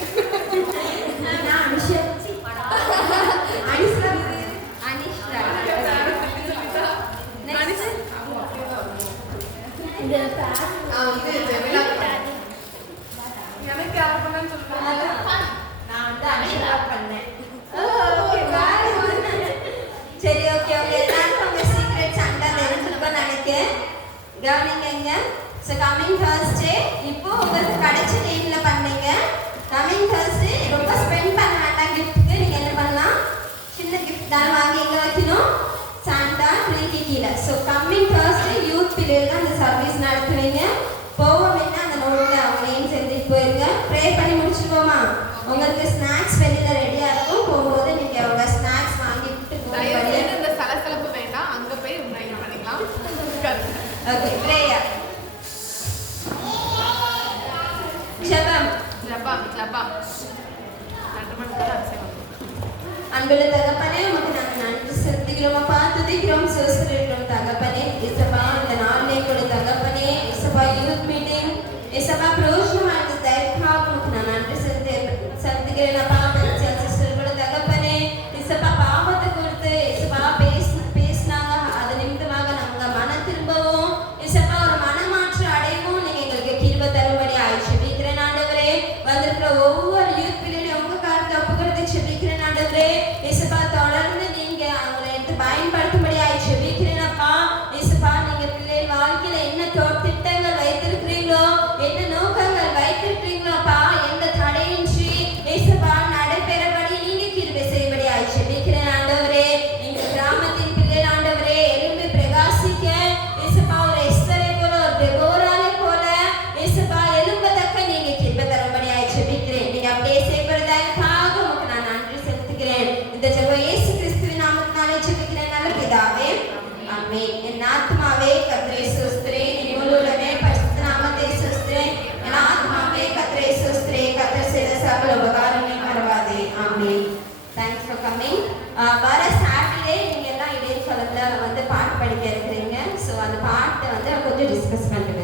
நான் அனிஷா. கவனிங்க. ஸோ கம்மிங் Thursday இப்போ உங்களுக்கு கிடைச்ச டைம்ல பண்ணீங்க. கம்மிங் Thursday ரொம்ப ஸ்பெண்ட் பண்ண வேண்டாம் கிஃப்ட்டுக்கு. நீங்கள் என்ன பண்ணலாம், சின்ன கிஃப்ட் தான் வாங்கி எங்கே வைக்கணும், சாண்டா ட்ரீக்கு கீழே. ஸோ கம்மிங் Thursday யூத் பீரியட்ல அந்த சர்வீஸ் நடத்துவீங்க. போவோம்னா அந்த நோட்டில் அவங்க நேம் செஞ்சுட்டு போயிருங்க. ப்ரே பண்ணி முடிச்சுக்கோமா. உங்களுக்கு ஸ்நாக்ஸ் வெளியில் ரெடியாக இருக்கும். போகும்போது நீங்கள் அவங்க ஸ்நாக்ஸ் வாங்கிட்டு போய் இந்த சலசலப்பு வேண்டாம், அங்கே போய் ட்ரைன் பண்ணிக்கலாம். Okay, prayer. ஜெபம். அன்புள்ள தகப்பனே, உமக்கு நாங்கள் நன்றி செலுத்துகிறோம் அப்பா, துதிக்கிறோம், சோஸ்திரிக்கிறோம் தகப்பனே. இசப்பா இந்த நாளிலே கூட தகப்பனே, இசப்பா யூத் மீட்டிங் இசப்பா பிரயோஜனமான தயவுக்காக உமக்கு நான் நன்றி செலுத்துகிறேன் அப்பா. சிஸ்டர் கூட தகப்பனே, இசப்பா பாவத்தை கொடுத்து இசப்பா பேசினாங்க. அது நிமித்தமாக நாங்க மன திரும்பவும் இசப்பா ஒரு மனமாற்று அடையவும் நீங்க எங்களுக்கு கிருபை தரும்படி ஆயிடுச்சு. செபிக்கிறேன் ஆண்டவரே. வந்திருக்கிற ஒவ்வொரு யூத் பிள்ளைகளையும் உங்க காலத்தை ஒப்புக்கொடுத்து செபிக்கிறேன் ஆண்டவரே. இசப்பா தொடர்ந்து நீங்க அவங்களை எடுத்து பயன்படுத்தும்படி ஆயிடுச்சு. செபிக்கிறேன் அப்பா. இசப்பா நீங்க பிள்ளைகள் வாழ்க்கையில என்ன திட்டங்கள் வைத்திருக்கிறீங்களோ, என்ன நோக்கங்கள் வைத்திருக்கிறீங்களோ அப்பா, எந்த தடையின்றி இசப்பா நடைபெறபடி நீங்க கிருபை செய்யும்படி ஆயிடுச்சு. செபிக்கிறேன் ஆண்டவரே. எங்க கிராமத்தின் பிள்ளைகள் ஆண்டவரே எழும்பி பிரகாசிக்க இசப்பா ஒரு எஸ்தரை போல, ஒரு டெபோராலை போல இசப்பா எழும்பத்தக்க நீங்க கிருபை தரும்படி ஆயிடுச்சு. செபிக்கிறேன். நீங்க அப்படியே செய்வதற்காக உங்களுக்கு நான் நன்றி செலுத்துகிறேன். இந்த ஜெபம் இயேசு கிறிஸ்துவின் நாமத்தினாலே ஜெபிக்கிறேன் நல்ல பிதாவே, ஆமென். என் ஆத்மாவே கர்த்தரை ஸ்தோத்திரி, என் முழுவதுமே பரிசுத்த நாமத்தை ஸ்தோத்திரி. என் ஆத்மாவே கர்த்தரை ஸ்தோத்திரி, கர்த்தர் செய்த சகல உபகாரங்களையும் மறவாதே. ஆமென். Thanks for coming. வர சாட்டர்டே நீங்க எல்லாம் இடையே சொல்லல வந்து பாட்டு படிக்க இருக்கிறீங்க. ஸோ அந்த பாட்டை வந்து கொஞ்சம் டிஸ்கஸ் பண்ணிட்டு